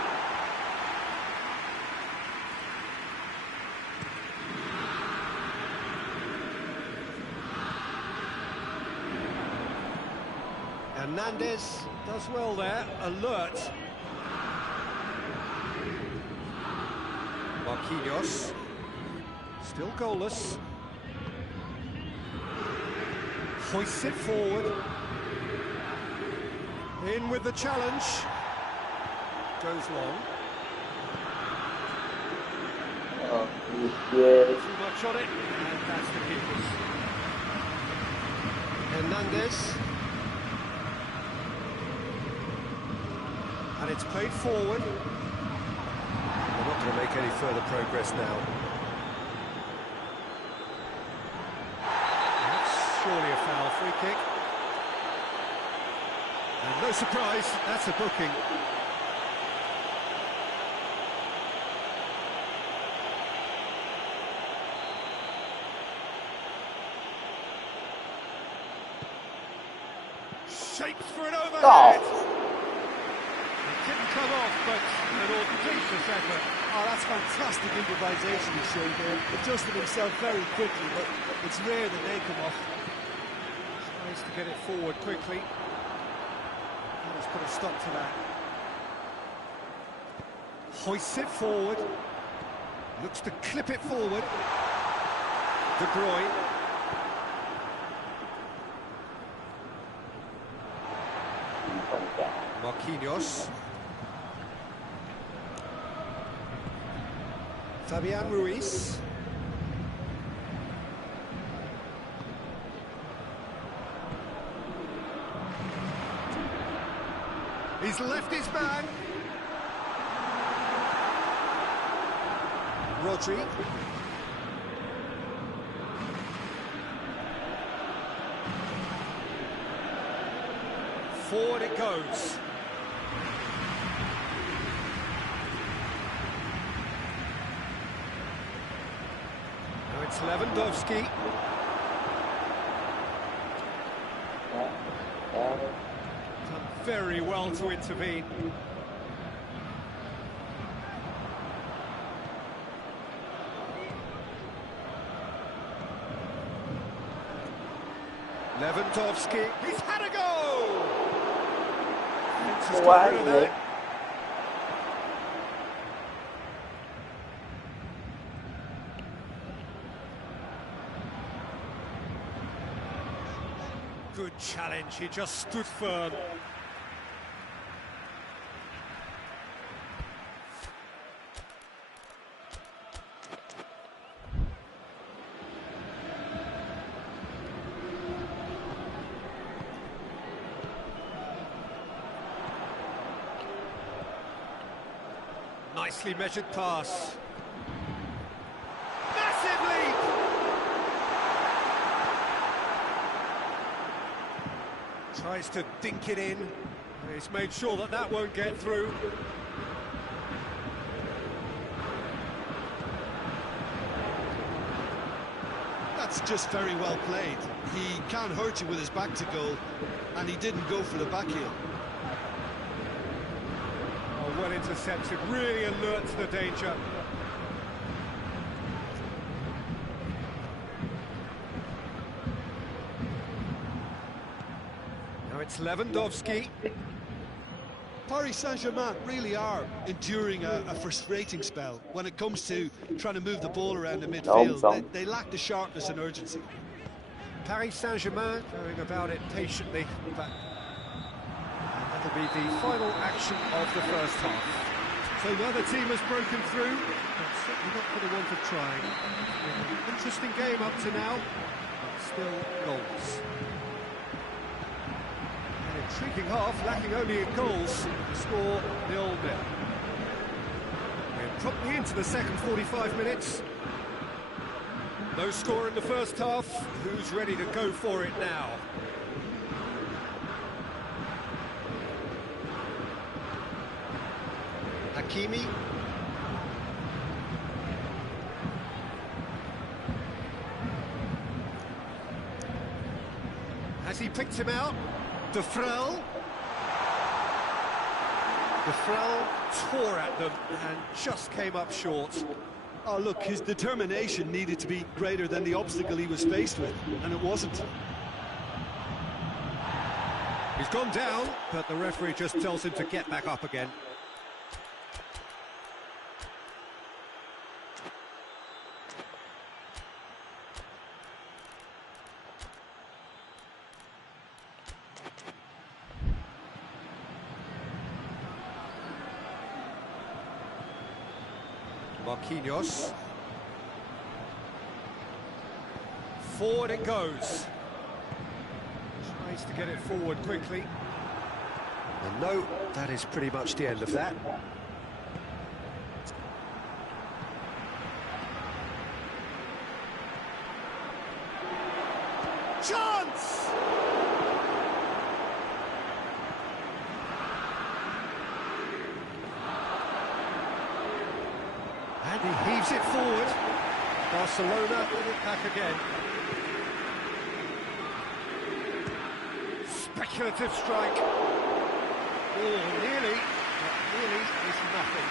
Hernandez does well there, alert. Marquinhos, still goalless. Hoists it forward. In with the challenge. Goes long. Too much on it, and that's the keepers. Hernandez. And it's played forward. They're not going to make any further progress now. That's surely a foul, free kick. And no surprise, that's a booking. Shapes for an overhead. Didn't come off, but an audacious effort. Oh, that's fantastic improvisation he showed there. Adjusted himself very quickly, but it's rare that they come off. Tries to get it forward quickly. Let's put a stop to that. Hoists it forward. Looks to clip it forward. De Bruyne. Marquinhos. Fabian Ruiz. He's left his man. Rodri. Forward it goes. Now it's Lewandowski. Done very well to intervene. Lewandowski, he's had a go! Has got rid of that. Good challenge, he just stood firm. Nicely measured pass. Massive leap! Tries to dink it in. He's made sure that that won't get through. That's just very well played. He can't hurt you with his back to goal, and he didn't go for the back heel. Oh, well intercepted, really alert to the danger. Now it's Lewandowski. Paris Saint-Germain really are enduring a frustrating spell when it comes to trying to move the ball around the midfield. They lack the sharpness and urgency. Paris Saint-Germain going about it patiently. But that'll be the final action of the first half. So now the team has broken through, but certainly not for the want of trying. An interesting game up to now, but still goals. An intriguing half, lacking only in goals. The score 0-0. We're promptly into the second 45 minutes. No score in the first half. Who's ready to go for it now? Hakimi. Has he picked him out? De Frel. De Frel tore at them and just came up short. Oh, look, his determination needed to be greater than the obstacle he was faced with, and it wasn't. He's gone down, but the referee just tells him to get back up again. Marquinhos. Forward it goes. Tries to get it forward quickly. And no, that is pretty much the end of that. Chance! And he heaves it forward. Barcelona with it back again. Speculative strike. Oh, nearly, but nearly is nothing.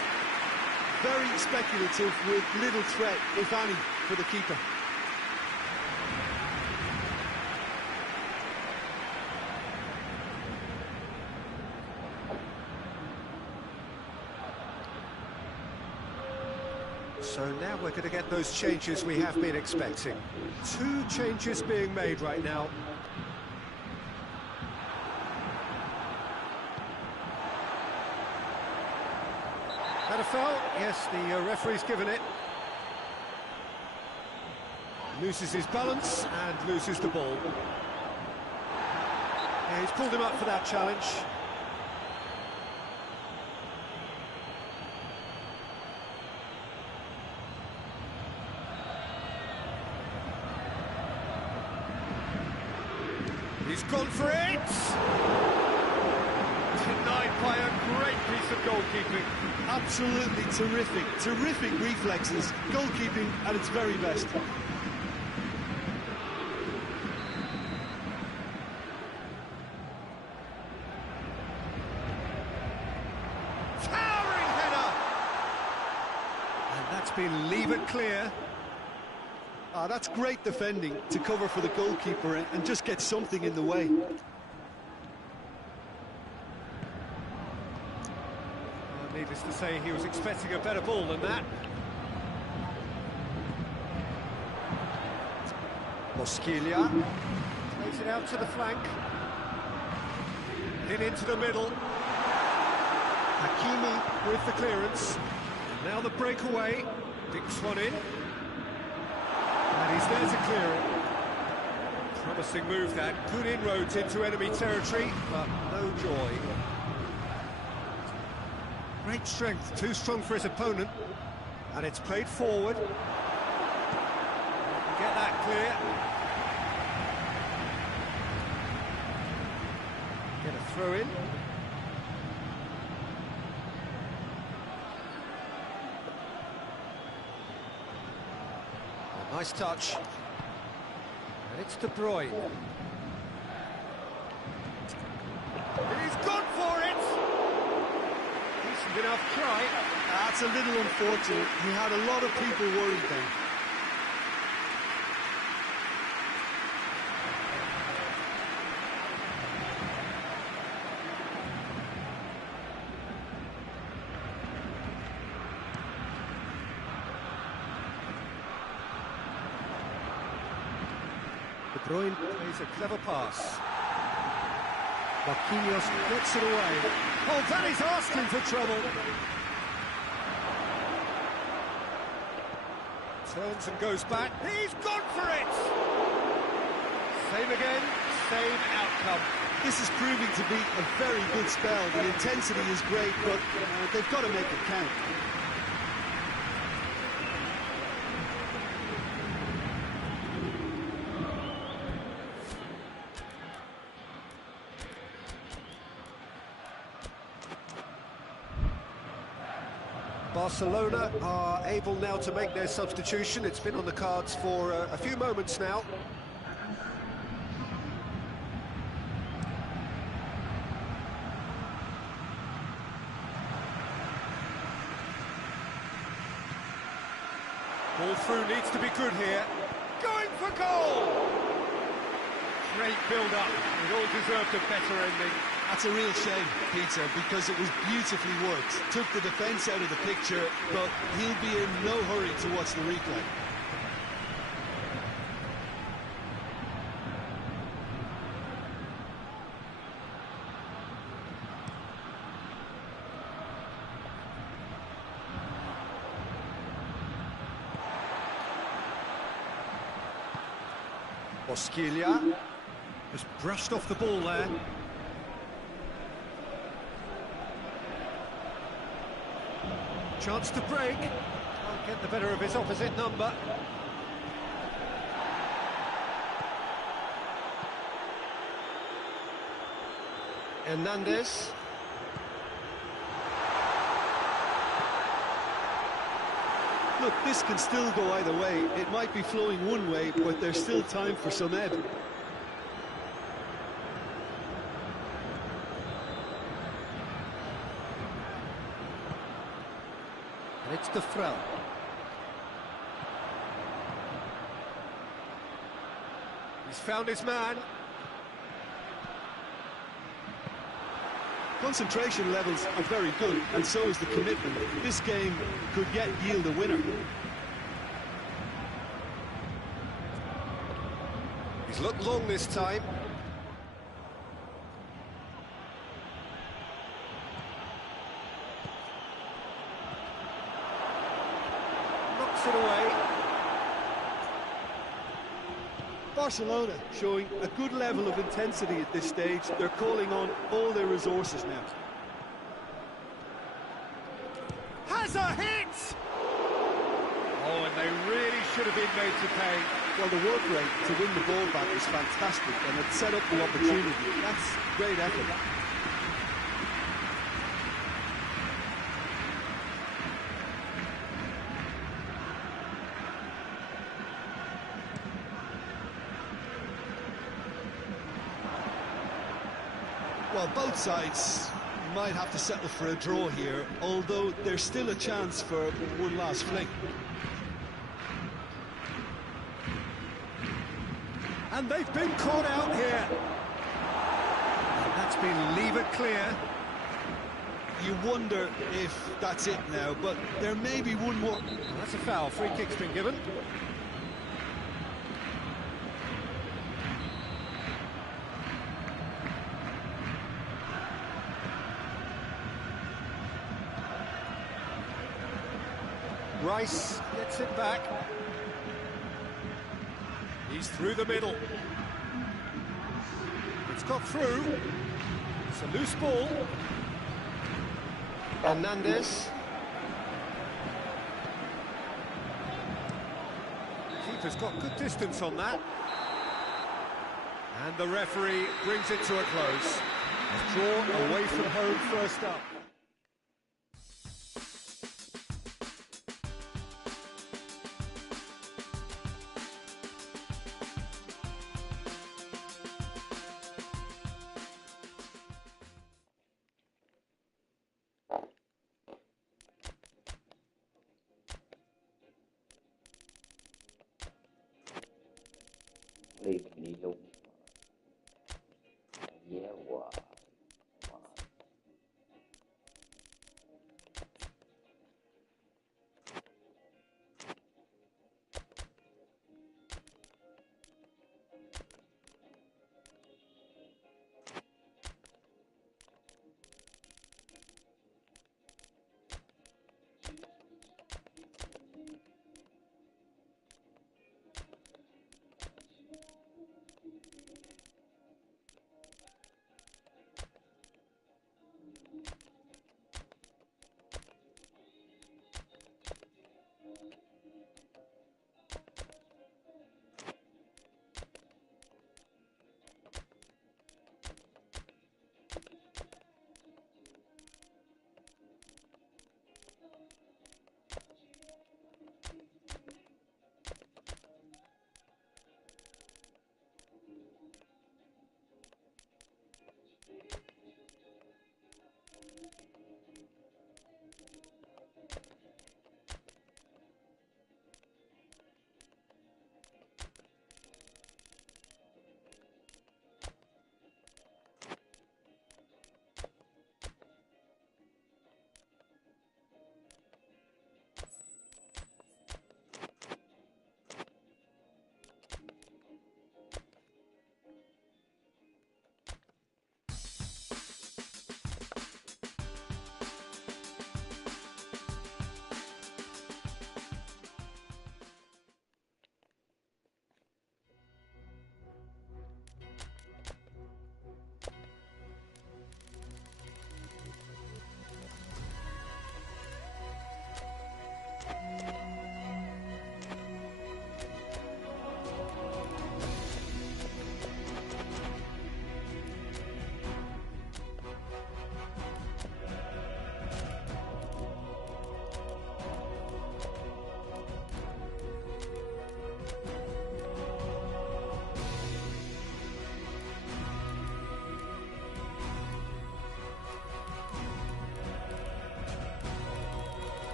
Very speculative with little threat, if any, for the keeper. So now we're going to get those changes we have been expecting. 2 changes being made right now. Had a foul? Yes, the referee's given it. Loses his balance and loses the ball. Yeah, he's pulled him up for that challenge. He's gone for it! Denied by a great piece of goalkeeping. Absolutely terrific, terrific reflexes. Goalkeeping at its very best. Towering header! And that's been levered clear. That's great defending to cover for the goalkeeper and just get something in the way. Needless to say, he was expecting a better ball than that. Mosquilla plays it out to the flank. In into the middle. Hakimi with the clearance. Now the breakaway. Dicks one in. And he's there to clear it. Promising move that. Good inroads into enemy territory, but no joy. Great strength, too strong for his opponent. And it's played forward. Get that clear. Get a throw in. A nice touch. And it's De Bruyne. He's gone for it! Decent enough try. That's a little unfortunate. He had a lot of people worried then. De Bruyne plays a clever pass. Marquinhos gets it away. Oh, that is asking for trouble. Turns and goes back. He's gone for it! Same again, same outcome. This is proving to be a very good spell. The intensity is great, but they've got to make it count. Barcelona are able now to make their substitution. It's been on the cards for a few moments now. Ball through needs to be good here. Going for goal! Great build-up. It all deserved a better ending. That's a real shame, Peter, because it was beautifully worked. Took the defence out of the picture, but he'll be in no hurry to watch the replay. Bosquilla has brushed off the ball there. Chance to break. Can't get the better of his opposite number. Hernandez. Look, this can still go either way. It might be flowing one way, but there's still time for some ebb. And it's the throw. He's found his man. Concentration levels are very good, and so is the commitment. This game could yet yield a winner. He's looked long this time. Knocks it away. Barcelona showing a good level of intensity at this stage. They're calling on all their resources now. Has a hit! Oh, and they really should have been made to pay. Well, the work rate to win the ball back is fantastic, and it set up the opportunity. That's great effort. Well, both sides might have to settle for a draw here, although there's still a chance for one last fling. And they've been caught out here. And that's been levered clear. You wonder if that's it now, but there may be one more. Well, that's a foul. Free kick's been given. Rice gets it back. He's through the middle. It's got through. It's a loose ball. Hernandez. Keeper's got good distance on that. And the referee brings it to a close. A draw away from home first up. Đi mình đi luôn. Yeah, wow.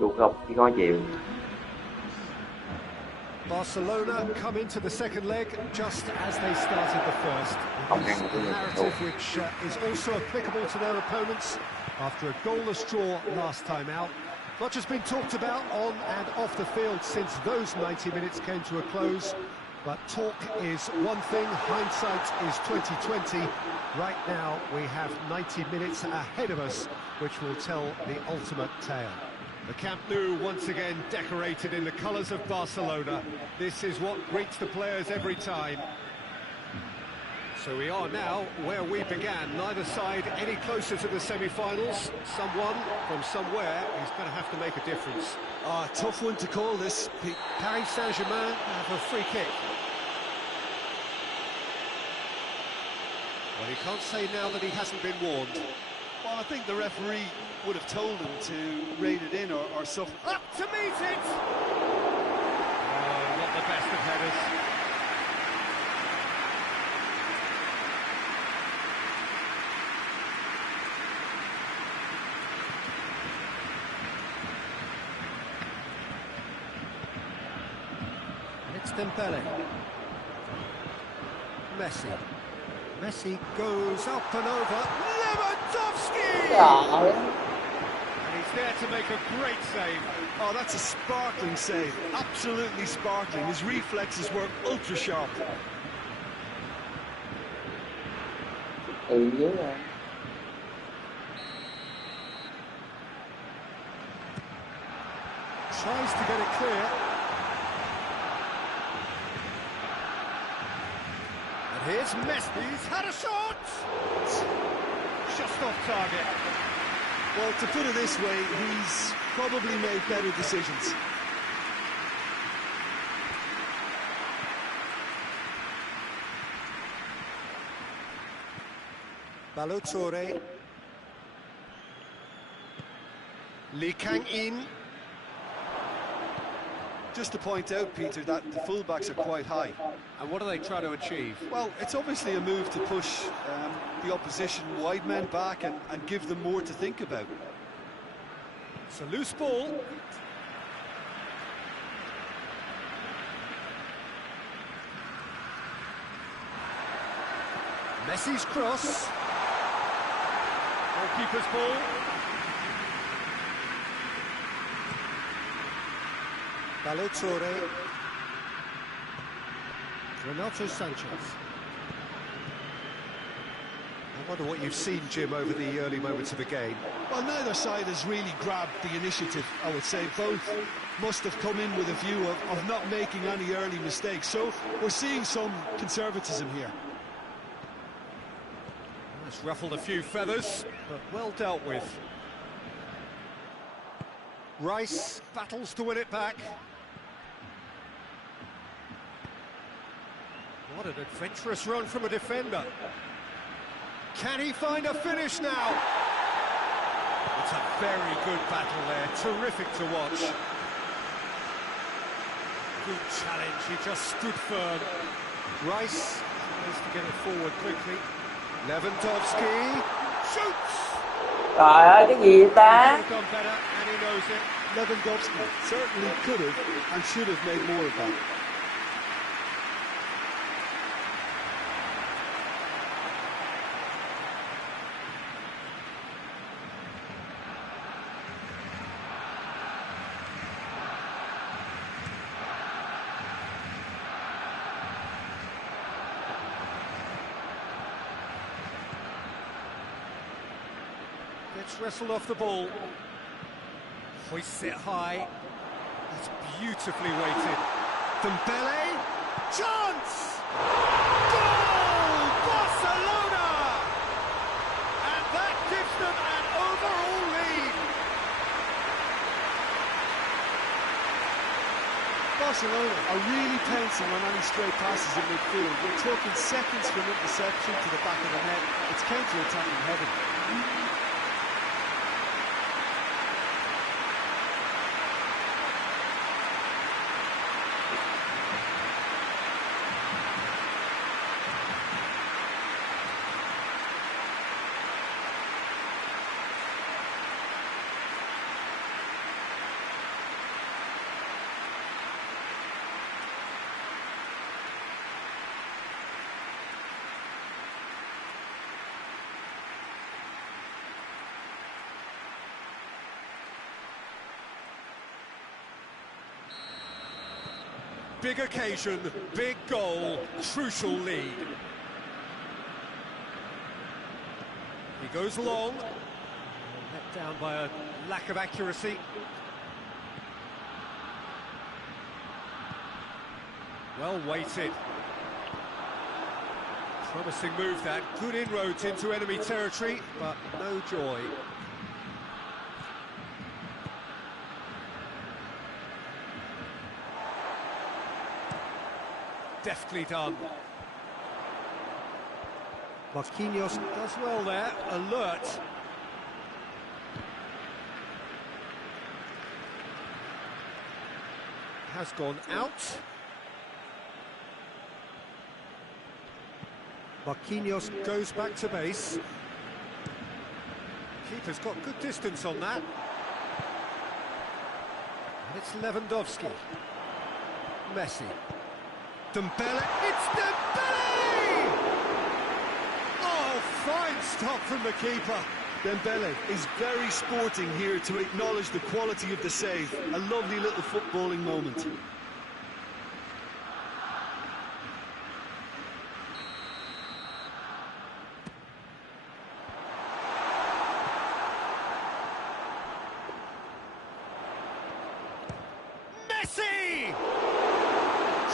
Đủ không? Chỉ có chịu. Barcelona come into the second leg just as they started the first. A narrative which is also applicable to their opponents after a goalless draw last time out. Much has been talked about on and off the field since those 90 minutes came to a close. But talk is one thing, hindsight is 2020. Right now we have 90 minutes ahead of us, which will tell the ultimate tale. The Camp Nou once again decorated in the colours of Barcelona. This is what greets the players every time. So we are now where we began, neither side any closer to the semi-finals. Someone from somewhere is going to have to make a difference. Tough one to call this. Paris Saint-Germain have a free kick. Well, he can't say now that he hasn't been warned. Well, I think the referee would have told him to rein it in or something. Up to meet it! Oh, not the best of headers. It's Dembele. Messi goes up and over. Lewandowski! Trời ơi. And he's there to make a great save. Oh, that's a sparkling save. Absolutely sparkling. His reflexes were ultra sharp. Dưới rồi. Tries to get it clear. And here's Messi. He's had a shot! Just off target. Well, to put it this way, he's probably made better decisions. Balotore. Lee Kang-in. Just to point out, Peter, that the fullbacks are quite high. And what are they trying to achieve? Well, it's obviously a move to push the opposition wide men back and give them more to think about. It's a loose ball. Messi's cross. Goalkeeper's ball. Balotore. Renato Sanchez. I wonder what you've seen, Jim, over the early moments of the game. Well, neither side has really grabbed the initiative, I would say. Both must have come in with a view of not making any early mistakes. So we're seeing some conservatism here. That's ruffled a few feathers, but well dealt with. Rice battles to win it back. What an adventurous run from a defender. Can he find a finish now? It's a very good battle there, terrific to watch. Good challenge, he just stood firm. Rice tries to get it forward quickly. Lewandowski shoots! Trời ơi, cái gì Could ta? have done better, and he knows it. Lewandowski certainly could have and should have made more of that. Gets wrestled off the ball. Hoists it high. It's beautifully weighted. Dembele. Chance! Goal! Barcelona! And that gives them an overall lead. Barcelona are really pouncing on any stray passes in midfield. We're talking seconds from interception to the back of the net. It's counter-attacking heaven. Big occasion, big goal, crucial lead. He goes long, let down by a lack of accuracy. Well weighted. Promising move that, good inroads into enemy territory, but no joy. Deftly done. Marquinhos does well there, alert. Has gone out. Marquinhos goes back to base. Keeper's got good distance on that. And it's Lewandowski. Messi. Dembele, it's Dembele! Oh, fine stop from the keeper. Dembele is very sporting here to acknowledge the quality of the save. A lovely little footballing moment. Messi!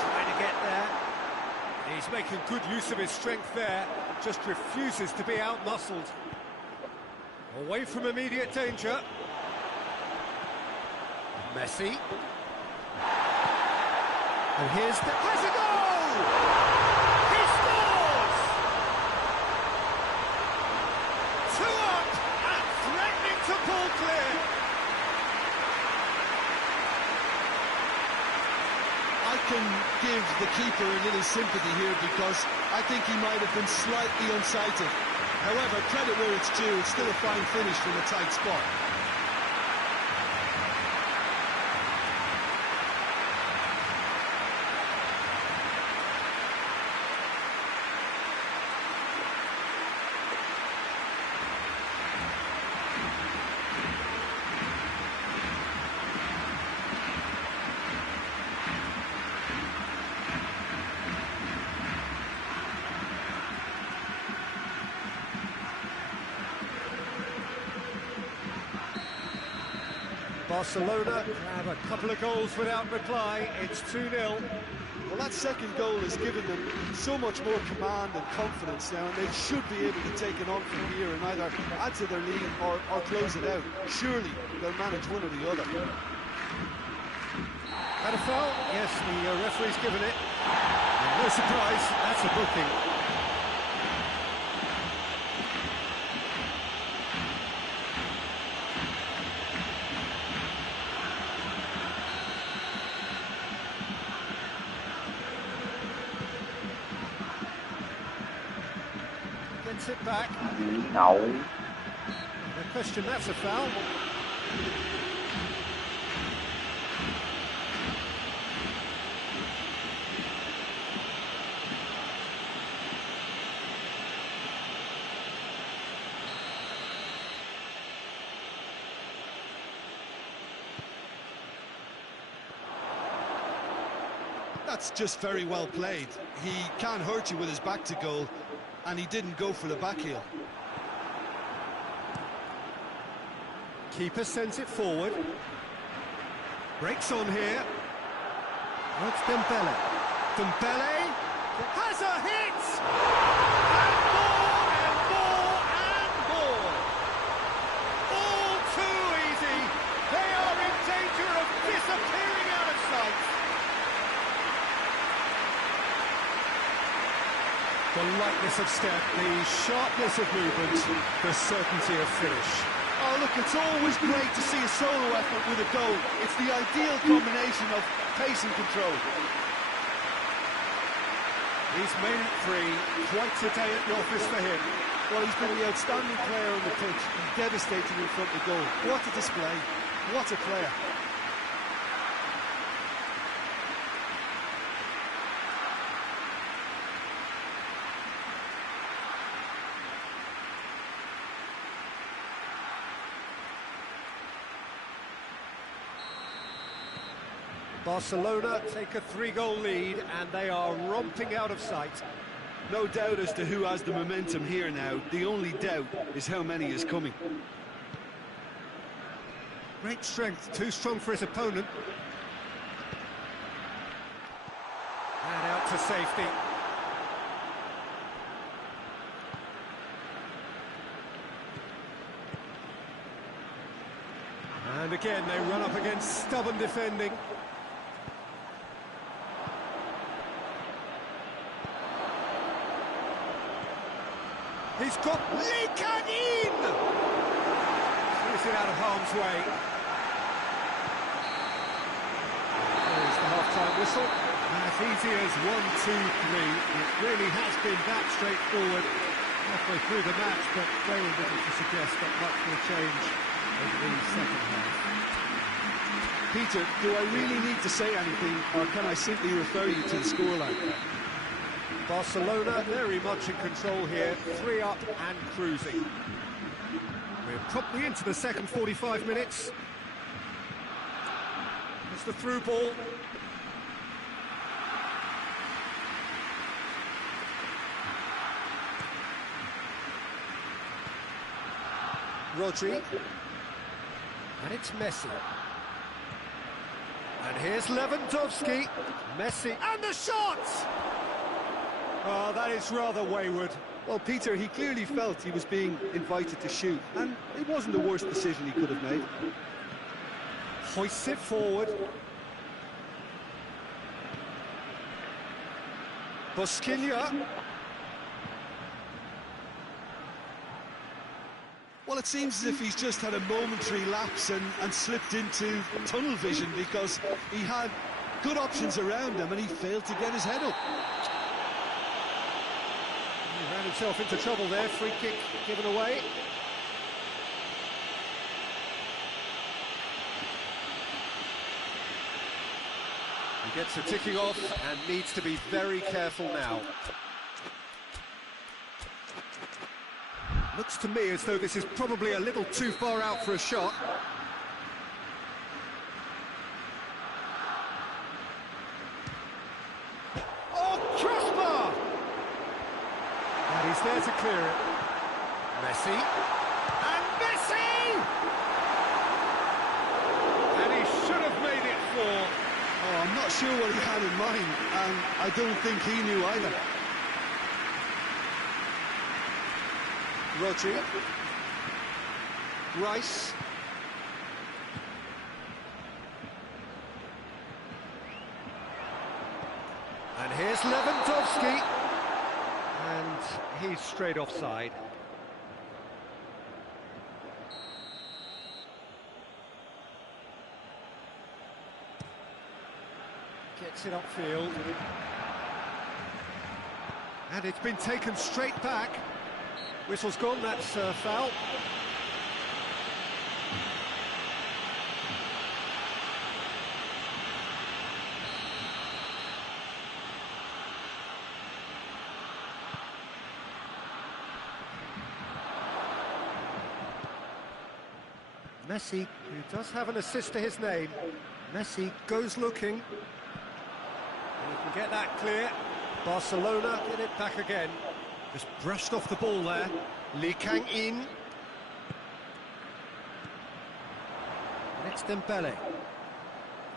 Trying to get there. He's making good use of his strength there, just refuses to be out-muscled. Away from immediate danger. Messi. And here's the... has a goal! He scores! 2 up and threatening to pull clear. I can give the keeper a little sympathy here because I think he might have been slightly unsighted. However, credit where it's due, it's still a fine finish from a tight spot. Barcelona have a couple of goals without reply. It's 2-0. Well, that second goal has given them so much more command and confidence now, and they should be able to take it on from here and either add to their lead or close it out. Surely they'll manage one or the other. Had a foul? Yes, the referee's given it. No surprise, that's a booking. Gets it back. No. No question, that's a foul. That's just very well played. He can't hurt you with his back to goal, and he didn't go for the back heel. Keeper sends it forward. Breaks on here. That's Dembele. Dembele has a hit! And more and more and more. All too easy. They are in danger of disappearing out of sight. The lightness of step, the sharpness of movement, the certainty of finish. Oh, look, it's always great to see a solo effort with a goal. It's the ideal combination of pace and control. He's made it 3, quite a day at the office for him. Well, he's been the outstanding player on the pitch, devastating in front of the goal. What a display, what a player. Barcelona take a 3-goal lead and they are romping out of sight. No doubt as to who has the momentum here now. The only doubt is how many is coming. Great strength, too strong for his opponent. And out to safety. And again they run up against stubborn defending. He's got Likanin! Clears it out of harm's way. There's the half-time whistle. As easy as 1, 2, 3. It really has been that straightforward halfway through the match, but very little to suggest that much will change over the second half. Peter, do I really need to say anything, or can I simply refer you to the scoreline? Barcelona very much in control here, 3 up and cruising. We're promptly into the second 45 minutes. It's the through ball. Rodri. And it's Messi. And here's Lewandowski. Messi. And the shot! Oh, that is rather wayward. Well, Peter, he clearly felt he was being invited to shoot, and it wasn't the worst decision he could have made. Hoists it forward. Bosquilha. Well, it seems as if he's just had a momentary lapse and slipped into tunnel vision, because he had good options around him and he failed to get his head up. He ran himself into trouble there, free kick given away. He gets the ticking off and needs to be very careful now. Looks to me as though this is probably a little too far out for a shot. Oh, crossbar! And he's there to clear it. Messi. And Messi! And he should have made it 4. Oh, I'm not sure what he had in mind, and I don't think he knew either. Rodri. Rice. And here's Lewandowski. And he's straight offside. Gets it upfield. And it's been taken straight back. Whistle's gone, that's foul. Messi, who does have an assist to his name. Messi goes looking. And he can get that clear. Barcelona get it back again. Just brushed off the ball there. Lee Kang-in. And it's Dembele.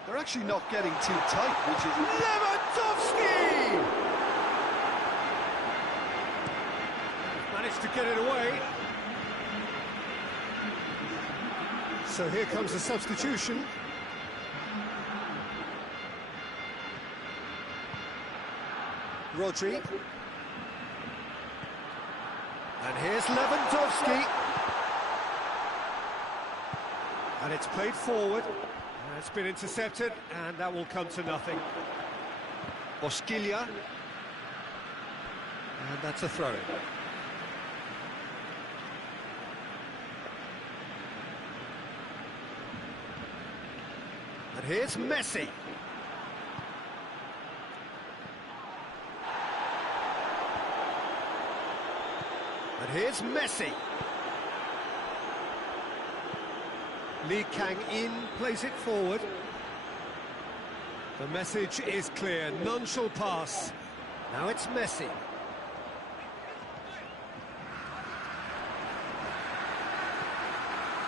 They're actually not getting too tight, which is... Lewandowski! Managed to get it away. So here comes the substitution. Rodri. And here's Lewandowski. And it's played forward. And it's been intercepted, and that will come to nothing. Bosquilha. And that's a throw. And here's Messi. And here's Messi. Lee Kang-in plays it forward. The message is clear, none shall pass. Now it's Messi.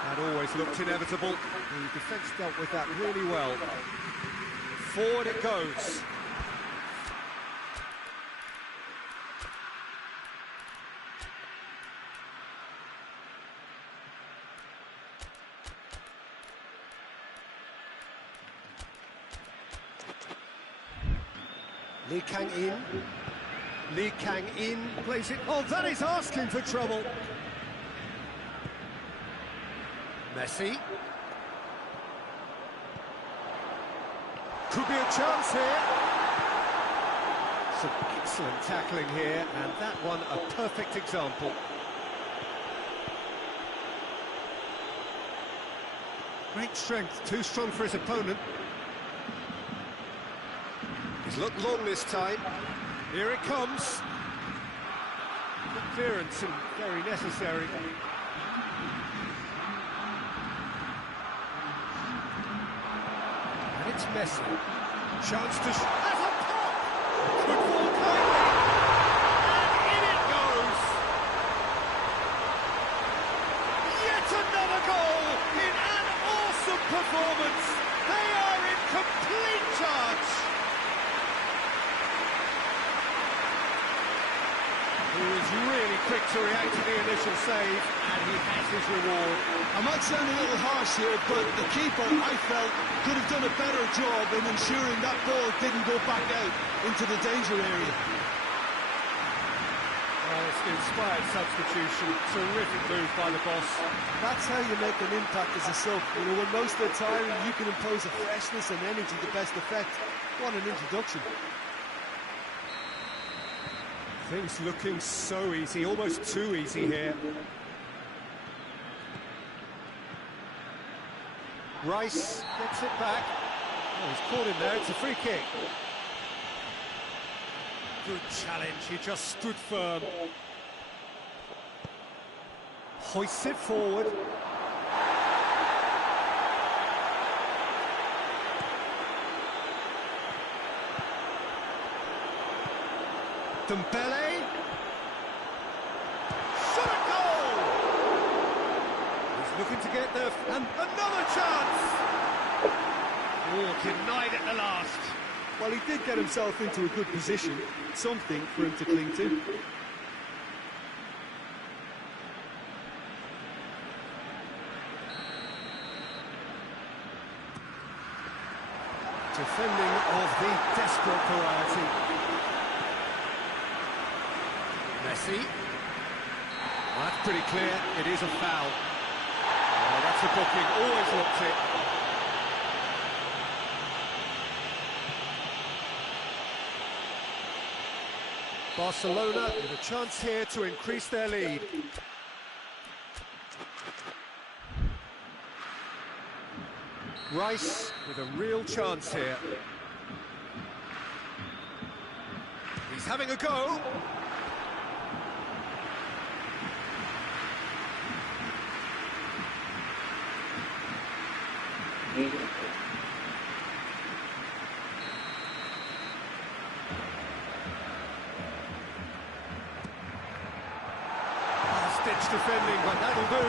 That always looked inevitable. The defence dealt with that really well. Forward it goes. Lee Kang-in. Lee Kang-in plays it. Oh, that is asking for trouble. Messi. Could be a chance here. Some excellent tackling here, and that one a perfect example. Great strength, too strong for his opponent. He's looked long this time. Here it comes. Good clearance and very necessary. And it's Messi. Chance to... As a pop! Could fall kindly. And in it goes! Yet another goal in an awesome performance. They are in complete charge. He was really quick to react to the initial save, and he has his reward. I might sound a little harsh here, but the keeper, I felt, could have done a better job in ensuring that ball didn't go back out into the danger area. Well, it's an inspired substitution. Terrific move by the boss. That's how you make an impact as a sub. You know, when most of the time you can impose a freshness and energy to best effect. What an introduction. Things looking so easy, almost too easy here. Rice gets it back. Oh, he's caught him there, it's a free kick. Good challenge, he just stood firm. Hoists it forward. Dembele. Shot a goal! He's looking to get there, and another chance! Oh, denied at the last. Well, he did get himself into a good position, something for him to cling to. Defending of the desperate variety. Messi. Well, that's pretty clear, it is a foul. Oh, that's a booking, always looked it. Barcelona with a chance here to increase their lead. Rice with a real chance here. He's having a go. Stitch defending, but that'll do.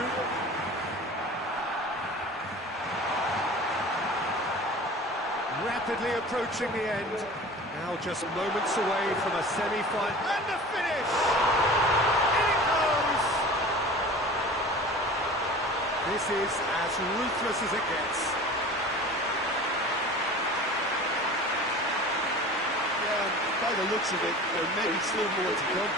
Rapidly approaching the end. Now just moments away from a semi-final. And the finish! In it goes! This is as ruthless as it gets. Yeah, by the looks of it, there may be still more to come.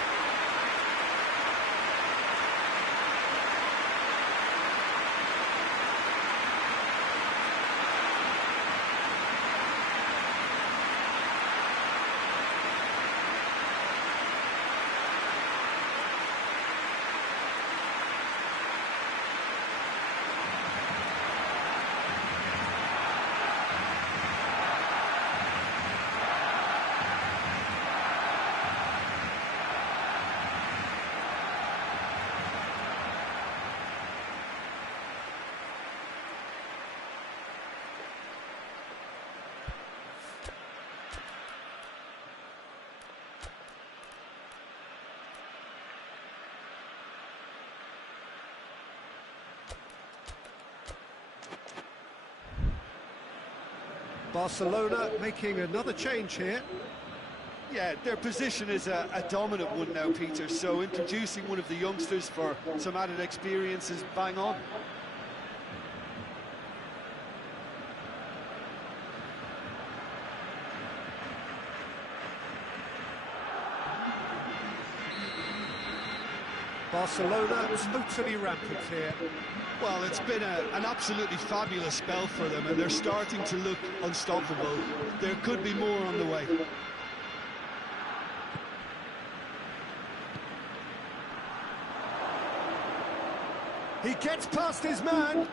Barcelona making another change here. Yeah, their position is a dominant one now, Peter, so introducing one of the youngsters for some added experience is bang on. Barcelona totally rampant here. Well, it's been an absolutely fabulous spell for them, and they're starting to look unstoppable. There could be more on the way. He gets past his man.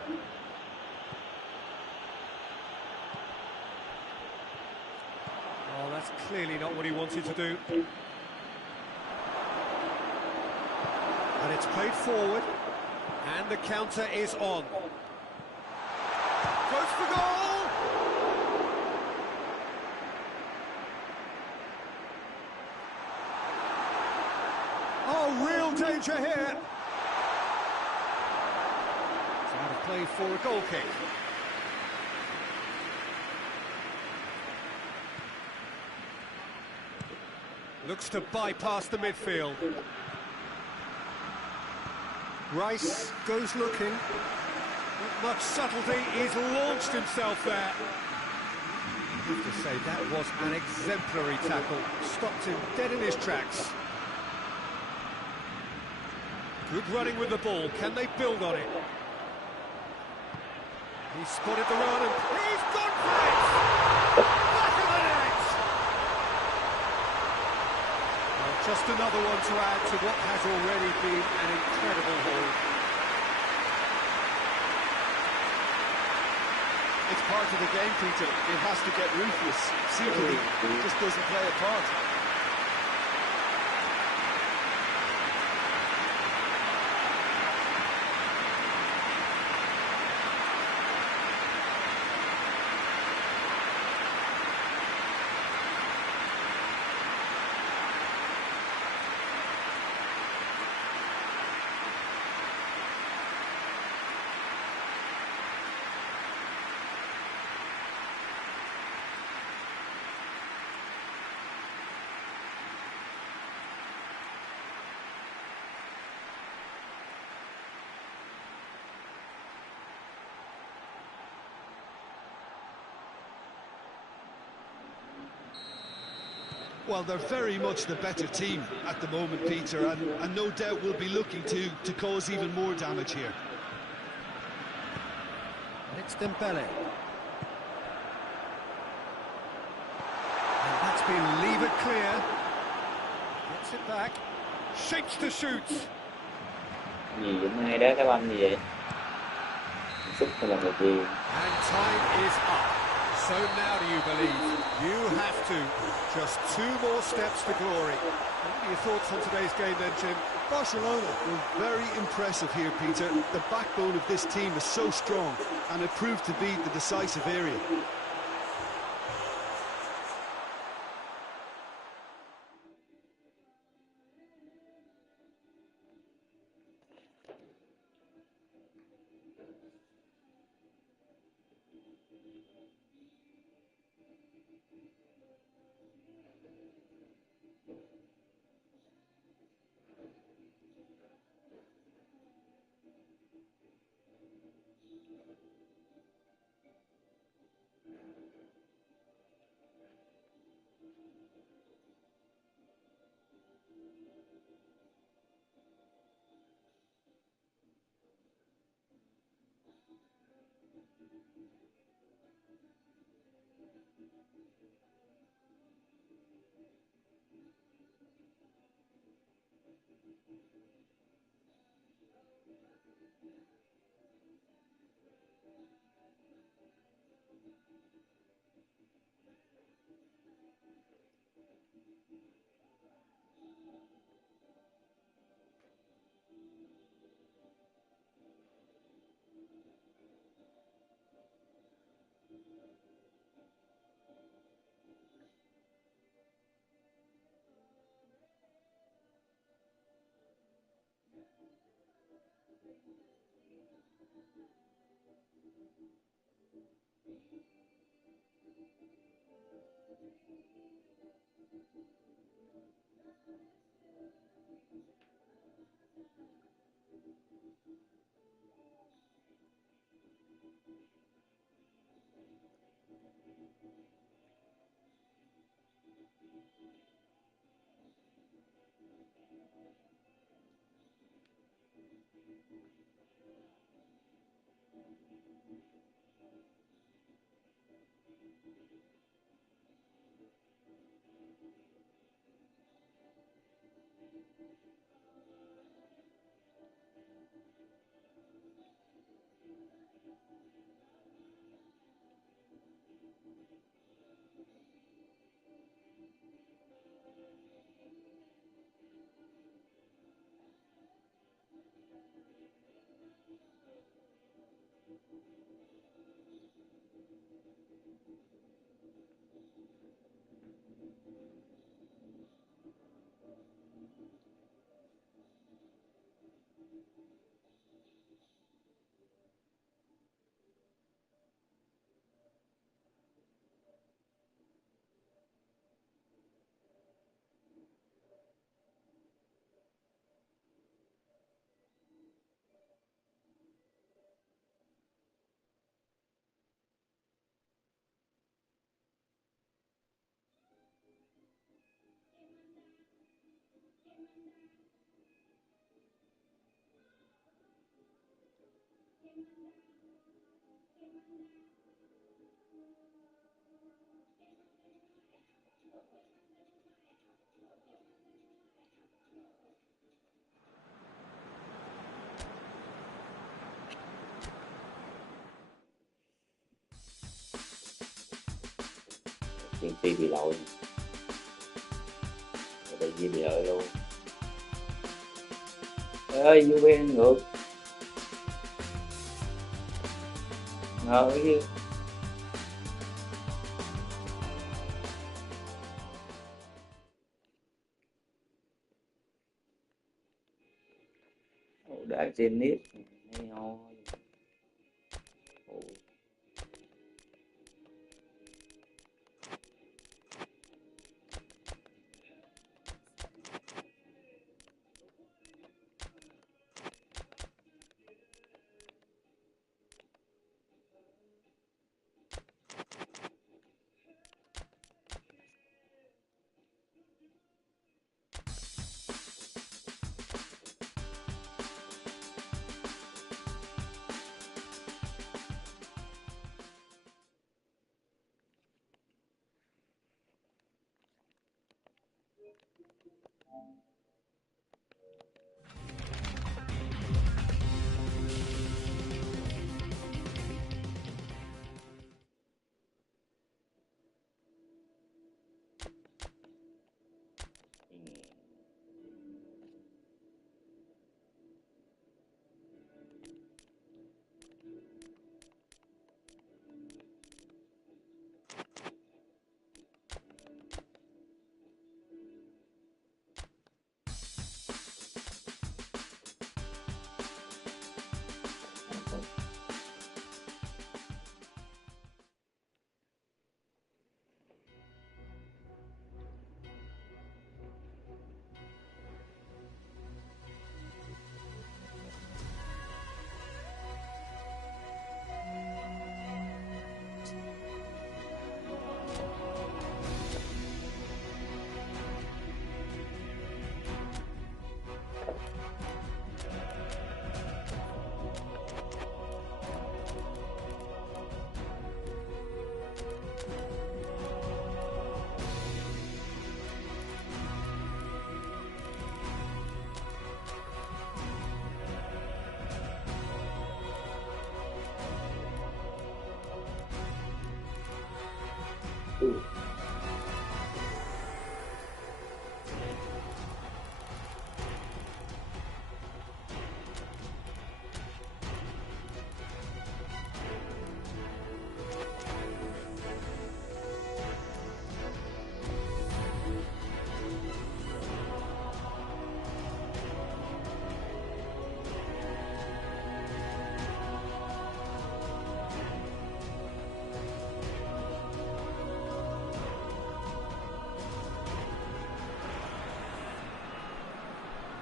That's clearly not what he wanted to do. And it's played forward, and the counter is on. Goes for goal! Oh, real danger here. It's out of play for a goal kick. Looks to bypass the midfield. Rice goes looking. Not much subtlety, he's launched himself there. I have to say, that was an exemplary tackle. Stopped him dead in his tracks. Good running with the ball, can they build on it? He's spotted the run and he's gone for it! Back of the net! Well, just another one to add to what has already been an incredible haul. It's part of the game, Peter. It has to get ruthless. Simply, it just doesn't play a part. Well, they're very much the better team at the moment, Peter, and no doubt will be looking to cause even more damage here. It's Dembele. And that's been levered clear. Gets it back. Shapes to shoot. Gì vậy ngay đó, cái banh gì vậy? Xúc hay là một gì? And time is up. So now do you believe? You have to. Just 2 more steps to glory. What are your thoughts on today's game then, Jim? Barcelona were very impressive here, Peter. The backbone of this team is so strong, and it proved to be the decisive area. Tiền phi bị lỗi, bị gì bị lỗi luôn. Trời ơi, UV ngược. Ngờ chứ. Đã trên nít hay thôi.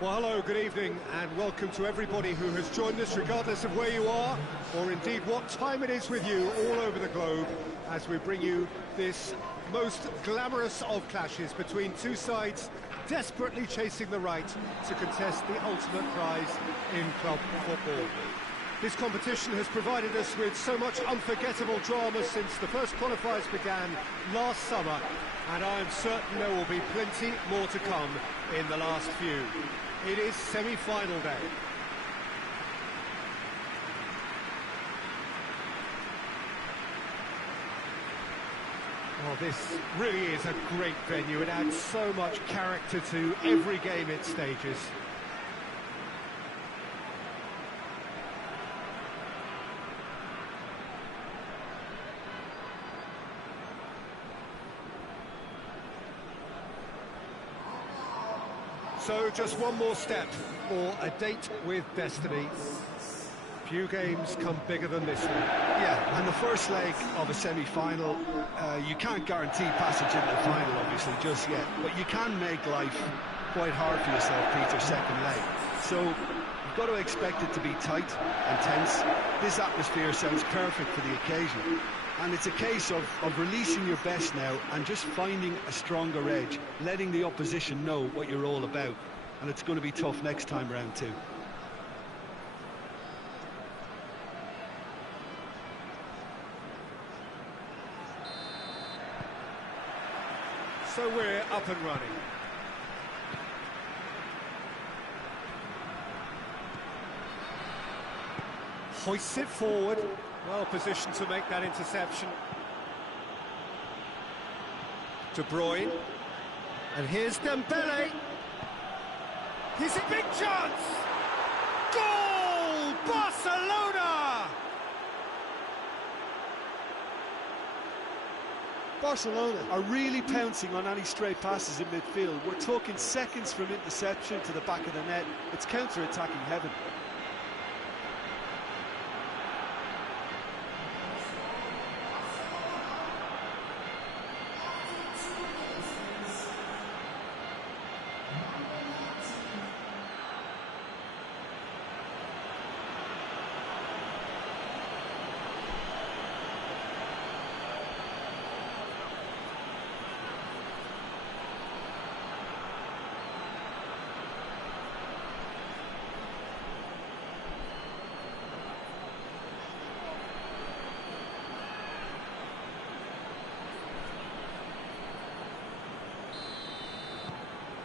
Well, hello, good evening, and welcome to everybody who has joined us, regardless of where you are, or indeed what time it is with you all over the globe, as we bring you this most glamorous of clashes between two sides desperately chasing the right to contest the ultimate prize in club football. This competition has provided us with so much unforgettable drama since the first qualifiers began last summer, and I am certain there will be plenty more to come in the last few. It is semi-final day. Well, this really is a great venue. It adds so much character to every game it stages. So just one more step for a date with destiny. Few games come bigger than this one. Yeah, and the first leg of a semi-final, you can't guarantee passage into the final, obviously, just yet. But you can make life quite hard for yourself, Peter, second leg. So you've got to expect it to be tight and tense. This atmosphere sounds perfect for the occasion. And it's a case of releasing your best now and just finding a stronger edge, letting the opposition know what you're all about. And it's going to be tough next time round too. So we're up and running. Hoists it forward. Well positioned to make that interception. De Bruyne. And here's Dembele. Here's a big chance! Goal! Barcelona! Barcelona are really pouncing on any stray passes in midfield. We're talking seconds from interception to the back of the net. It's counter-attacking heaven.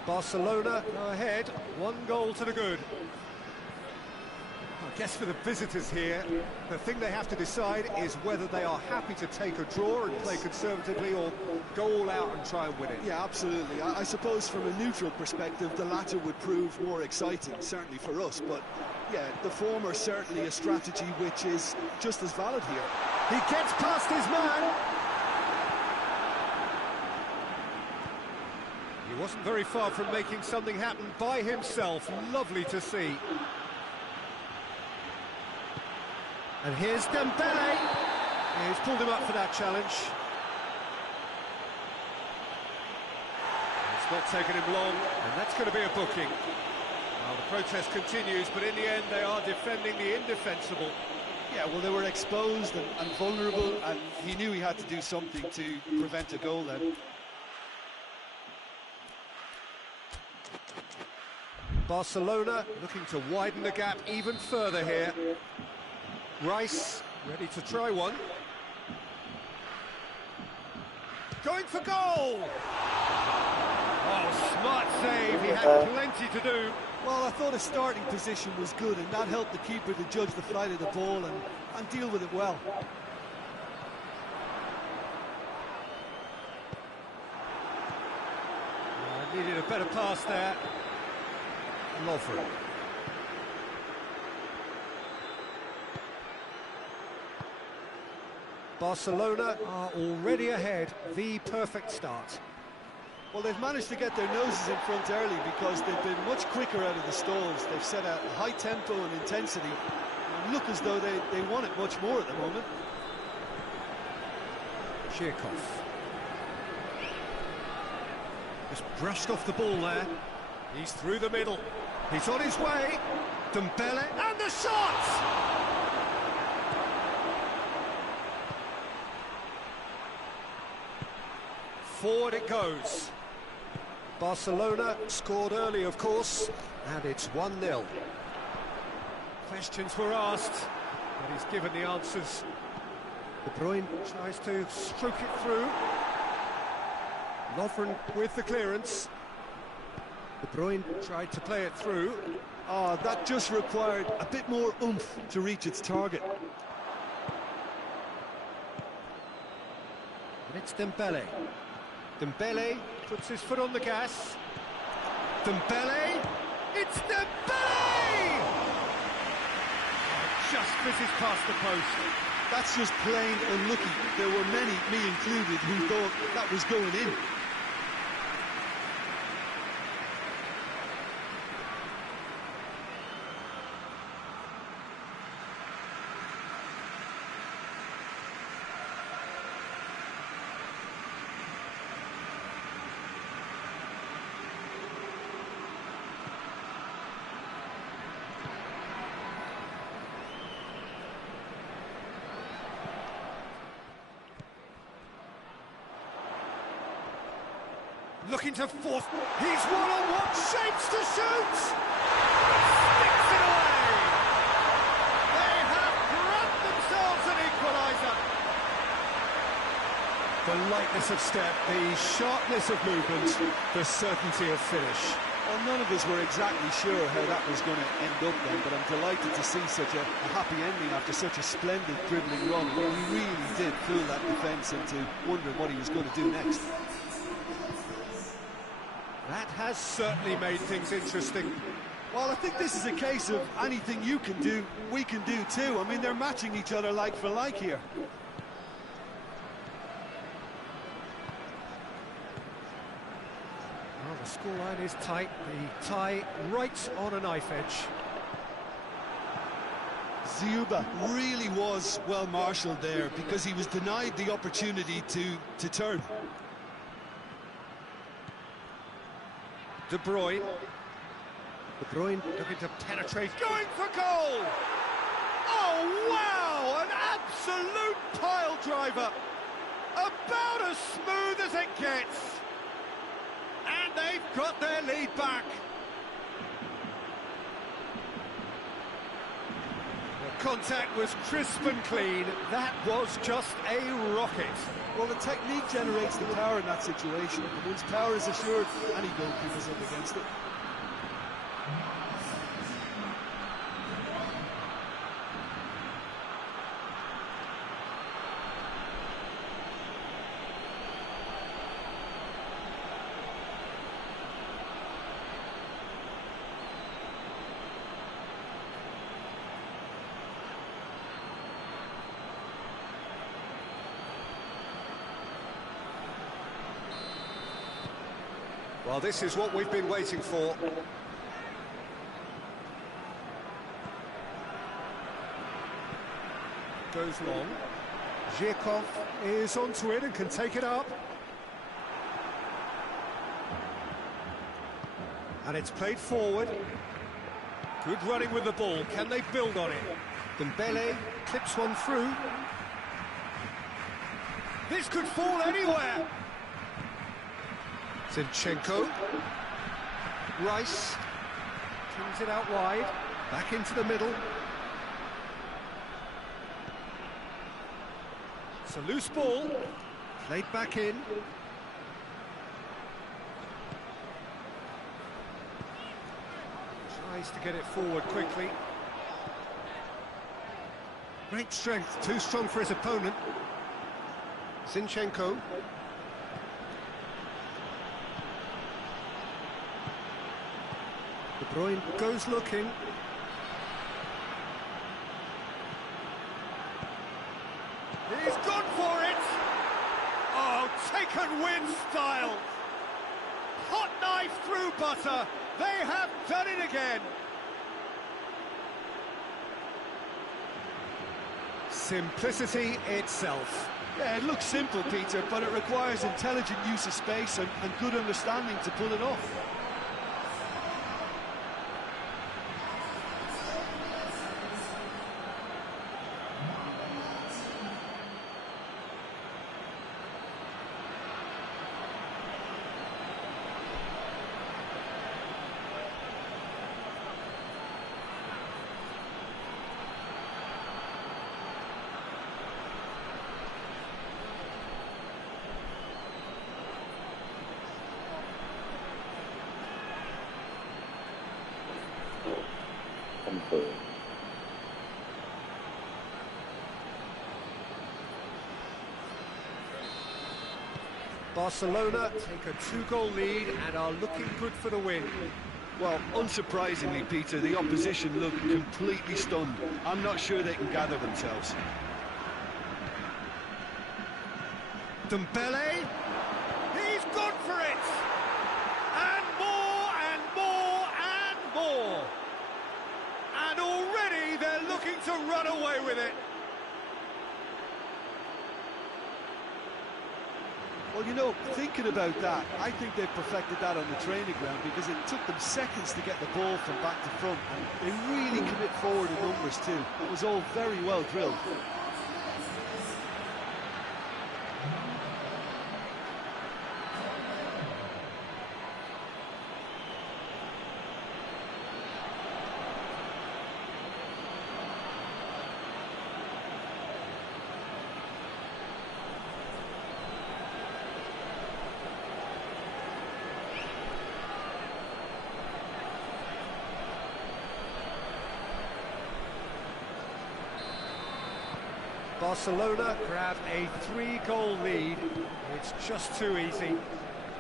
Barcelona go ahead, 1 goal to the good. I guess for the visitors here, the thing they have to decide is whether they are happy to take a draw and play conservatively or go all out and try and win it. Yeah, absolutely. I suppose from a neutral perspective, the latter would prove more exciting, certainly for us. But yeah, the former certainly a strategy which is just as valid here. He gets past his man. He wasn't very far from making something happen by himself. Lovely to see. And here's Dembele. He's pulled him up for that challenge. It's not taken him long, and that's going to be a booking. Well, the protest continues, but in the end they are defending the indefensible. Yeah, well, they were exposed and vulnerable, and he knew he had to do something to prevent a goal then. Barcelona looking to widen the gap even further here. Rice ready to try one. Going for goal! Oh, smart save, he had plenty to do. Well, I thought his starting position was good, and that helped the keeper to judge the flight of the ball and deal with it well. Needed a better pass there. Lovren. Barcelona are already ahead, the perfect start. Well, they've managed to get their noses in front early because they've been much quicker out of the stalls. They've set a high tempo and intensity and look as though they want it much more at the moment. Chirkov. Just brushed off the ball there. He's through the middle. He's on his way. Dembele, and the shot! Forward it goes. Barcelona scored early, of course, and it's 1-0. Questions were asked, but he's given the answers. De Bruyne tries to stroke it through. Lovren with the clearance. De Bruyne tried to play it through. Oh, that just required a bit more oomph to reach its target. And it's Dembele. Dembele puts his foot on the gas. Dembele! It's Dembele! Just misses past the post. That's just plain unlucky. There were many, me included, who thought that was going in. Looking to force. He's one-on-one, shapes to shoot! Sticks it away! They have grabbed themselves an equaliser. The lightness of step, the sharpness of movement, the certainty of finish. Well, none of us were exactly sure how that was going to end up then, but I'm delighted to see such a happy ending after such a splendid dribbling run. He really did fool that defence into wondering what he was going to do next. That has certainly made things interesting. Well, I think this is a case of anything you can do, we can do too. I mean, they're matching each other like for like here. Well, the scoreline is tight, the tie right on a knife edge. Ziuba really was well marshalled there because he was denied the opportunity to turn. De Bruyne. De Bruyne looking to penetrate, going for goal! Oh, wow! An absolute pile driver! About as smooth as it gets! And they've got their lead back. The contact was crisp and clean. That was just a rocket. Well, the technique generates the power in that situation. And once power is assured, any goalkeeper's up against it. Well, this is what we've been waiting for. Goes long. Zhirkov is onto it and can take it up. And it's played forward. Good running with the ball. Can they build on it? Dembele clips one through. This could fall anywhere. Zinchenko. Rice. Kings it out wide. Back into the middle. It's a loose ball. Played back in. Tries to get it forward quickly. Great strength. Too strong for his opponent. Zinchenko. De Bruyne goes looking. He's gone for it! Oh, taken win style! Hot knife through butter! They have done it again! Simplicity itself. Yeah, it looks simple, Peter, but it requires intelligent use of space and good understanding to pull it off. Barcelona take a 2-goal lead and are looking good for the win. Well, unsurprisingly, Peter, the opposition look completely stunned. I'm not sure they can gather themselves. Dembele, he's gone for it! And more, and more, and more! And already they're looking to run away with it. Well, you know, thinking about that, I think they've perfected that on the training ground because it took them seconds to get the ball from back to front. And they really commit forward in numbers too. It was all very well drilled. Barcelona grab a 3-goal lead. It's just too easy.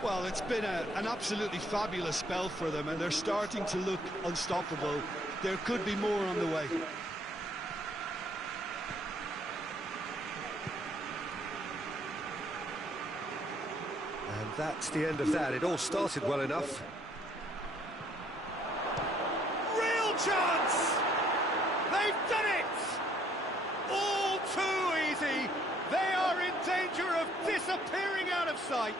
Well, it's been an absolutely fabulous spell for them, and they're starting to look unstoppable. There could be more on the way. And that's the end of that. It all started well enough. Real chance! They've done it! All too easy. They are in danger of disappearing out of sight.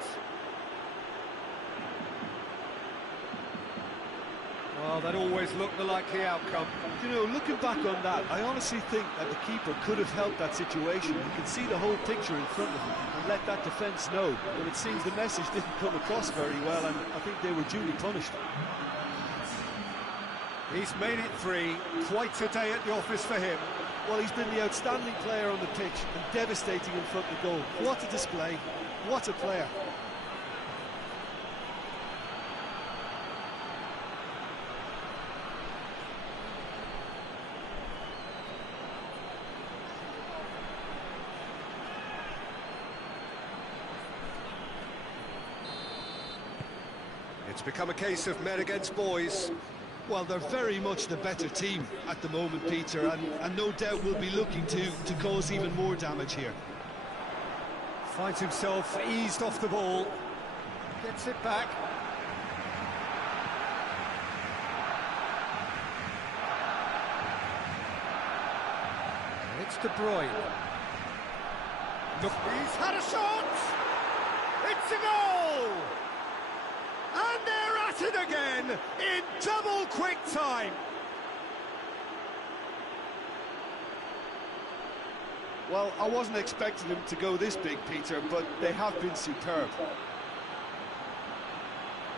Well, that always looked the likely outcome. You know, looking back on that, I honestly think that the keeper could have helped that situation. You can see the whole picture in front of him and let that defence know. But it seems the message didn't come across very well, and I think they were duly punished. He's made it 3. Quite a day at the office for him. Well, he's been the outstanding player on the pitch and devastating in front of goal. What a display. What a player. It's become a case of men against boys. Well, they're very much the better team at the moment, Peter, and no doubt will be looking to cause even more damage here. Finds himself eased off the ball. Gets it back. It's De Bruyne. He's had a shot! It's a goal! And they're at it again in double quick time. Well, I wasn't expecting them to go this big, Peter, but they have been superb.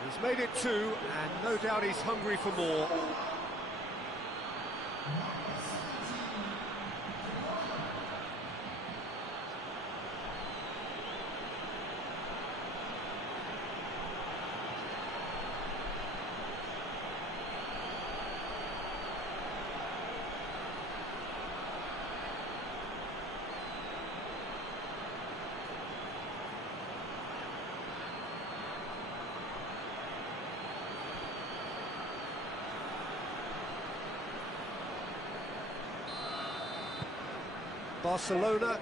He's made it 2, and no doubt he's hungry for more. Barcelona.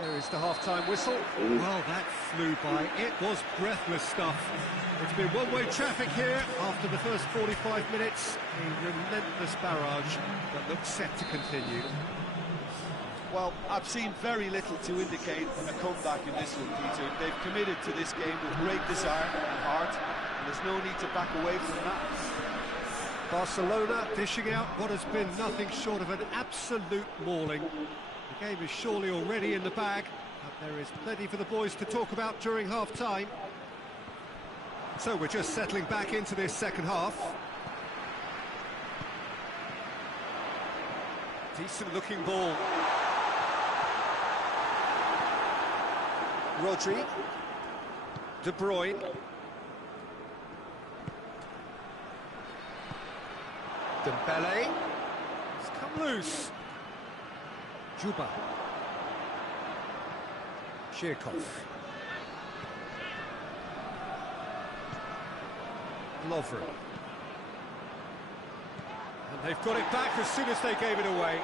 There is the half-time whistle. Well, that flew by. It was breathless stuff. It's been one-way traffic here after the first 45 minutes. A relentless barrage that looks set to continue. Well, I've seen very little to indicate a comeback in this one, Peter. They've committed to this game with great desire and heart, and there's no need to back away from that. Barcelona dishing out what has been nothing short of an absolute mauling. The game is surely already in the bag, but there is plenty for the boys to talk about during half-time. So we're just settling back into this second half. Decent-looking ball. Rodri. De Bruyne. Dembele. It's come loose. Juba. Shirkov. Lovren. And they've got it back as soon as they gave it away.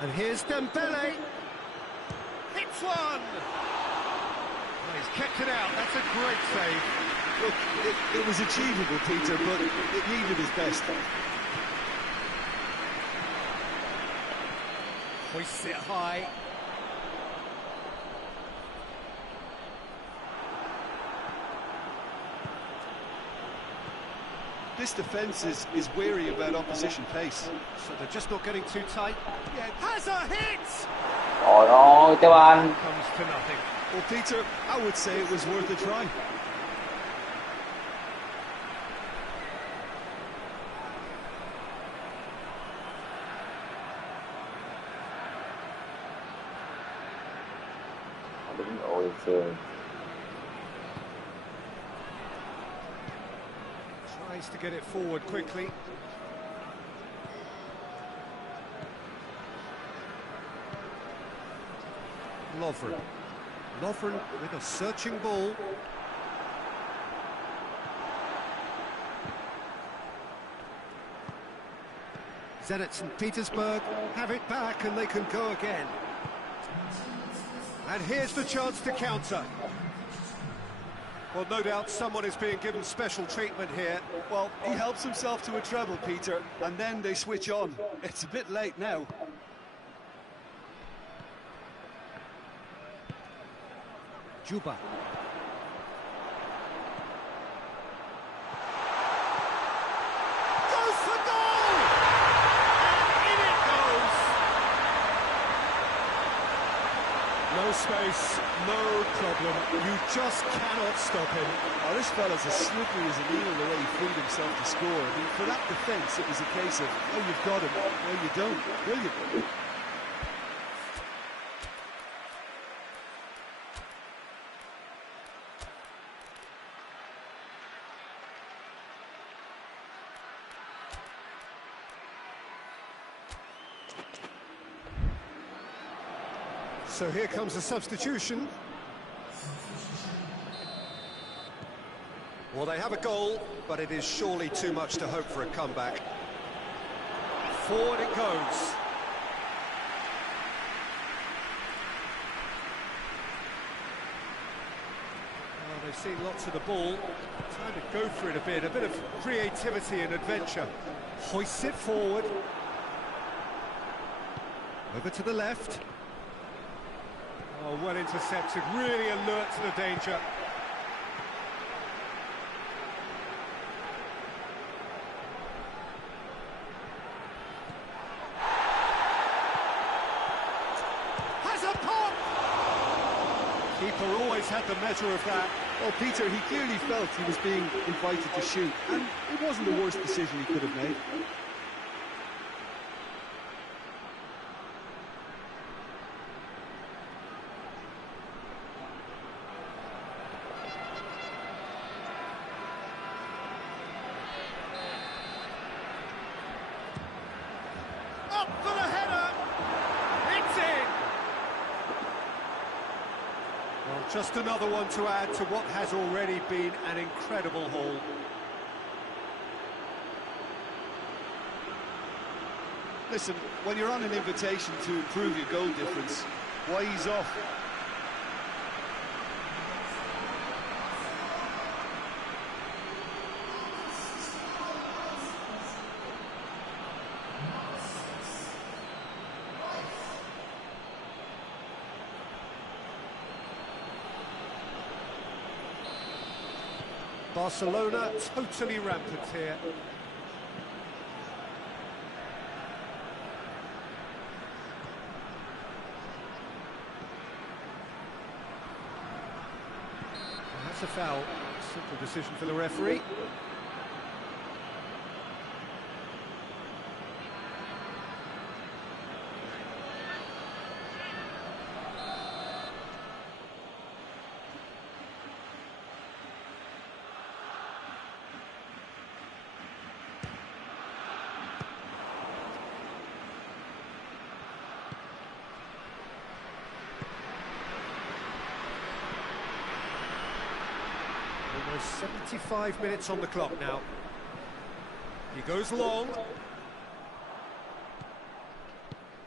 And here's Dembele. Hits one! Well, he's kept it out. That's a great save. Look, it was achievable, Peter, but it needed his best. Hoists it high. This defence is wary about opposition pace. So they're just not getting too tight. Yeah, has a hit! Trời ơi, các bạn. Comes to nothing. Well, Peter, I would say it was worth a try. Đúng rồi, Sương. Tries to get it forward quickly. Lovren. Lovren with a searching ball. Zenit St. Petersburg have it back and they can go again. And here's the chance to counter. Well, no doubt someone is being given special treatment here. Well, he helps himself to a treble, Peter, and then they switch on. It's a bit late now. Juba. Goes for goal! And in it goes! No space, no problem. You just cannot stop him. Oh, this fella's as slippery as a needle the way he freed himself to score. I mean, for that defence, it was a case of, oh, you've got him, no, you don't. Brilliant. So here comes a substitution. Well, they have a goal, but it is surely too much to hope for a comeback. Forward it goes. Well, they've seen lots of the ball. Time to go for it a bit of creativity and adventure. Hoists it forward. Over to the left. Oh, well intercepted, really alert to the danger. Has a pop! Keeper always had the measure of that. Well, Peter, he clearly felt he was being invited to shoot, and it wasn't the worst decision he could have made. Up for the header! It's in! Well, just another one to add to what has already been an incredible haul. Listen, when you're on an invitation to improve your goal difference, why ease off? Barcelona totally rampant here. And that's a foul. Simple decision for the referee. Almost 75 minutes on the clock now. He goes long. It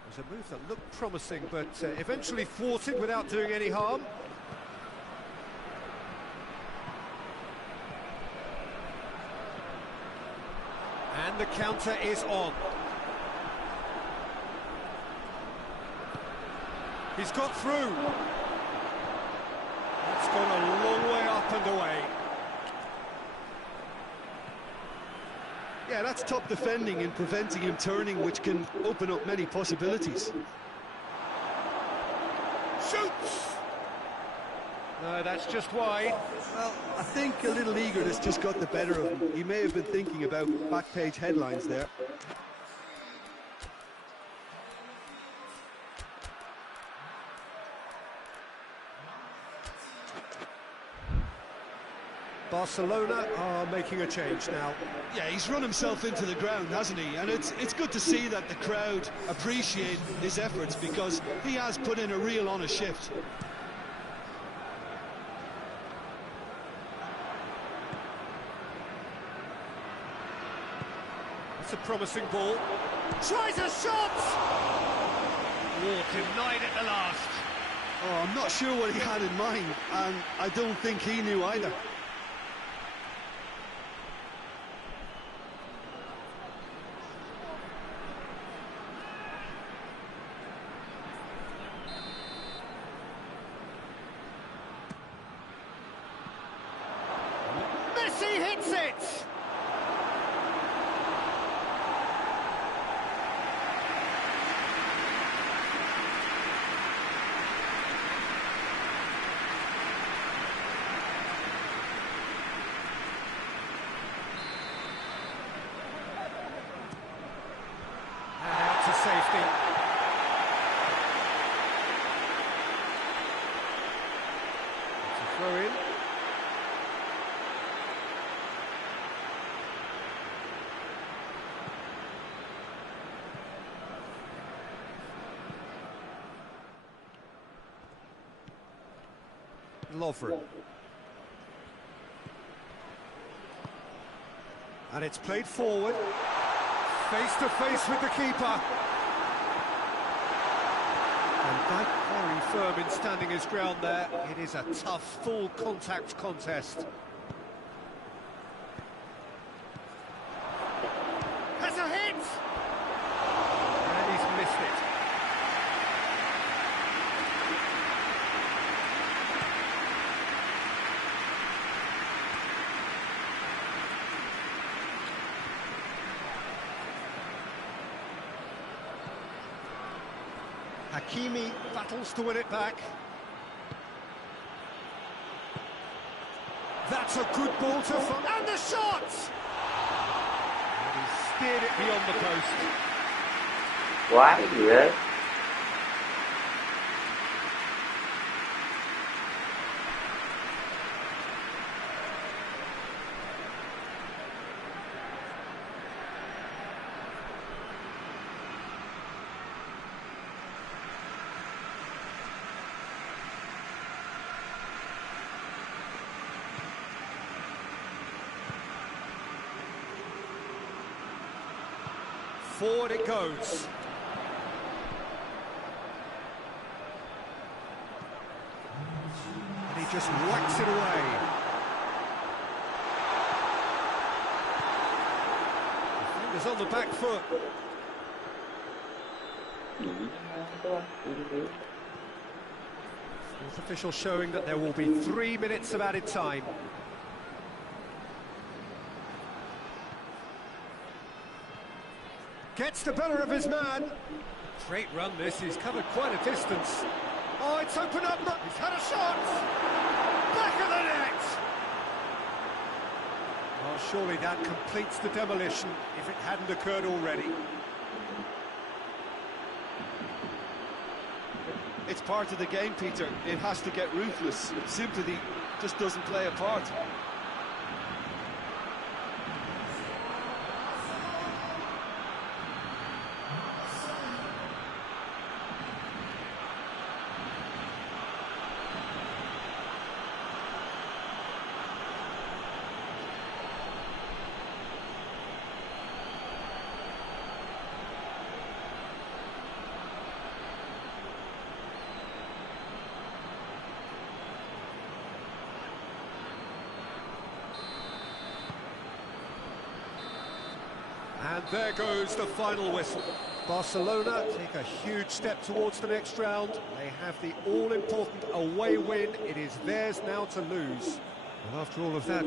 was a move that looked promising, but eventually thwarted without doing any harm. And the counter is on. He's got through. It's gone a long way up and away. Yeah, that's top defending and preventing him turning, which can open up many possibilities. Shoots! No, that's just wide. Well, I think a little eagerness just got the better of him. He may have been thinking about back-page headlines there. Barcelona are making a change now. Yeah, he's run himself into the ground, hasn't he? And it's good to see that the crowd appreciate his efforts, because he has put in a real honest shift. It's a promising ball. Tries a shot! Oh, denied at the last. Oh, I'm not sure what he had in mind, and I don't think he knew either. Messi hits it! To safety. It's a throw in. Lovren. And it's played forward. Face to face with the keeper. And that very firm in standing his ground there. It is a tough, full contact contest. Has a hit! And he's missed it. Hakimi battles to win it back. That's a good ball to... And the shot! And he steered it beyond the post. Quá gì đấy. Forward it goes. And he just whacks it away. Fingers on the back foot. Fourth official showing that there will be 3 minutes of added time. Gets the better of his man. Great run this, he's covered quite a distance. Oh, it's opened up, he's had a shot! Back of the net! Oh, surely that completes the demolition, if it hadn't occurred already. It's part of the game, Peter. It has to get ruthless. Sympathy just doesn't play a part. And there goes the final whistle. Barcelona take a huge step towards the next round. They have the all-important away win. It is theirs now to lose. And after all of that...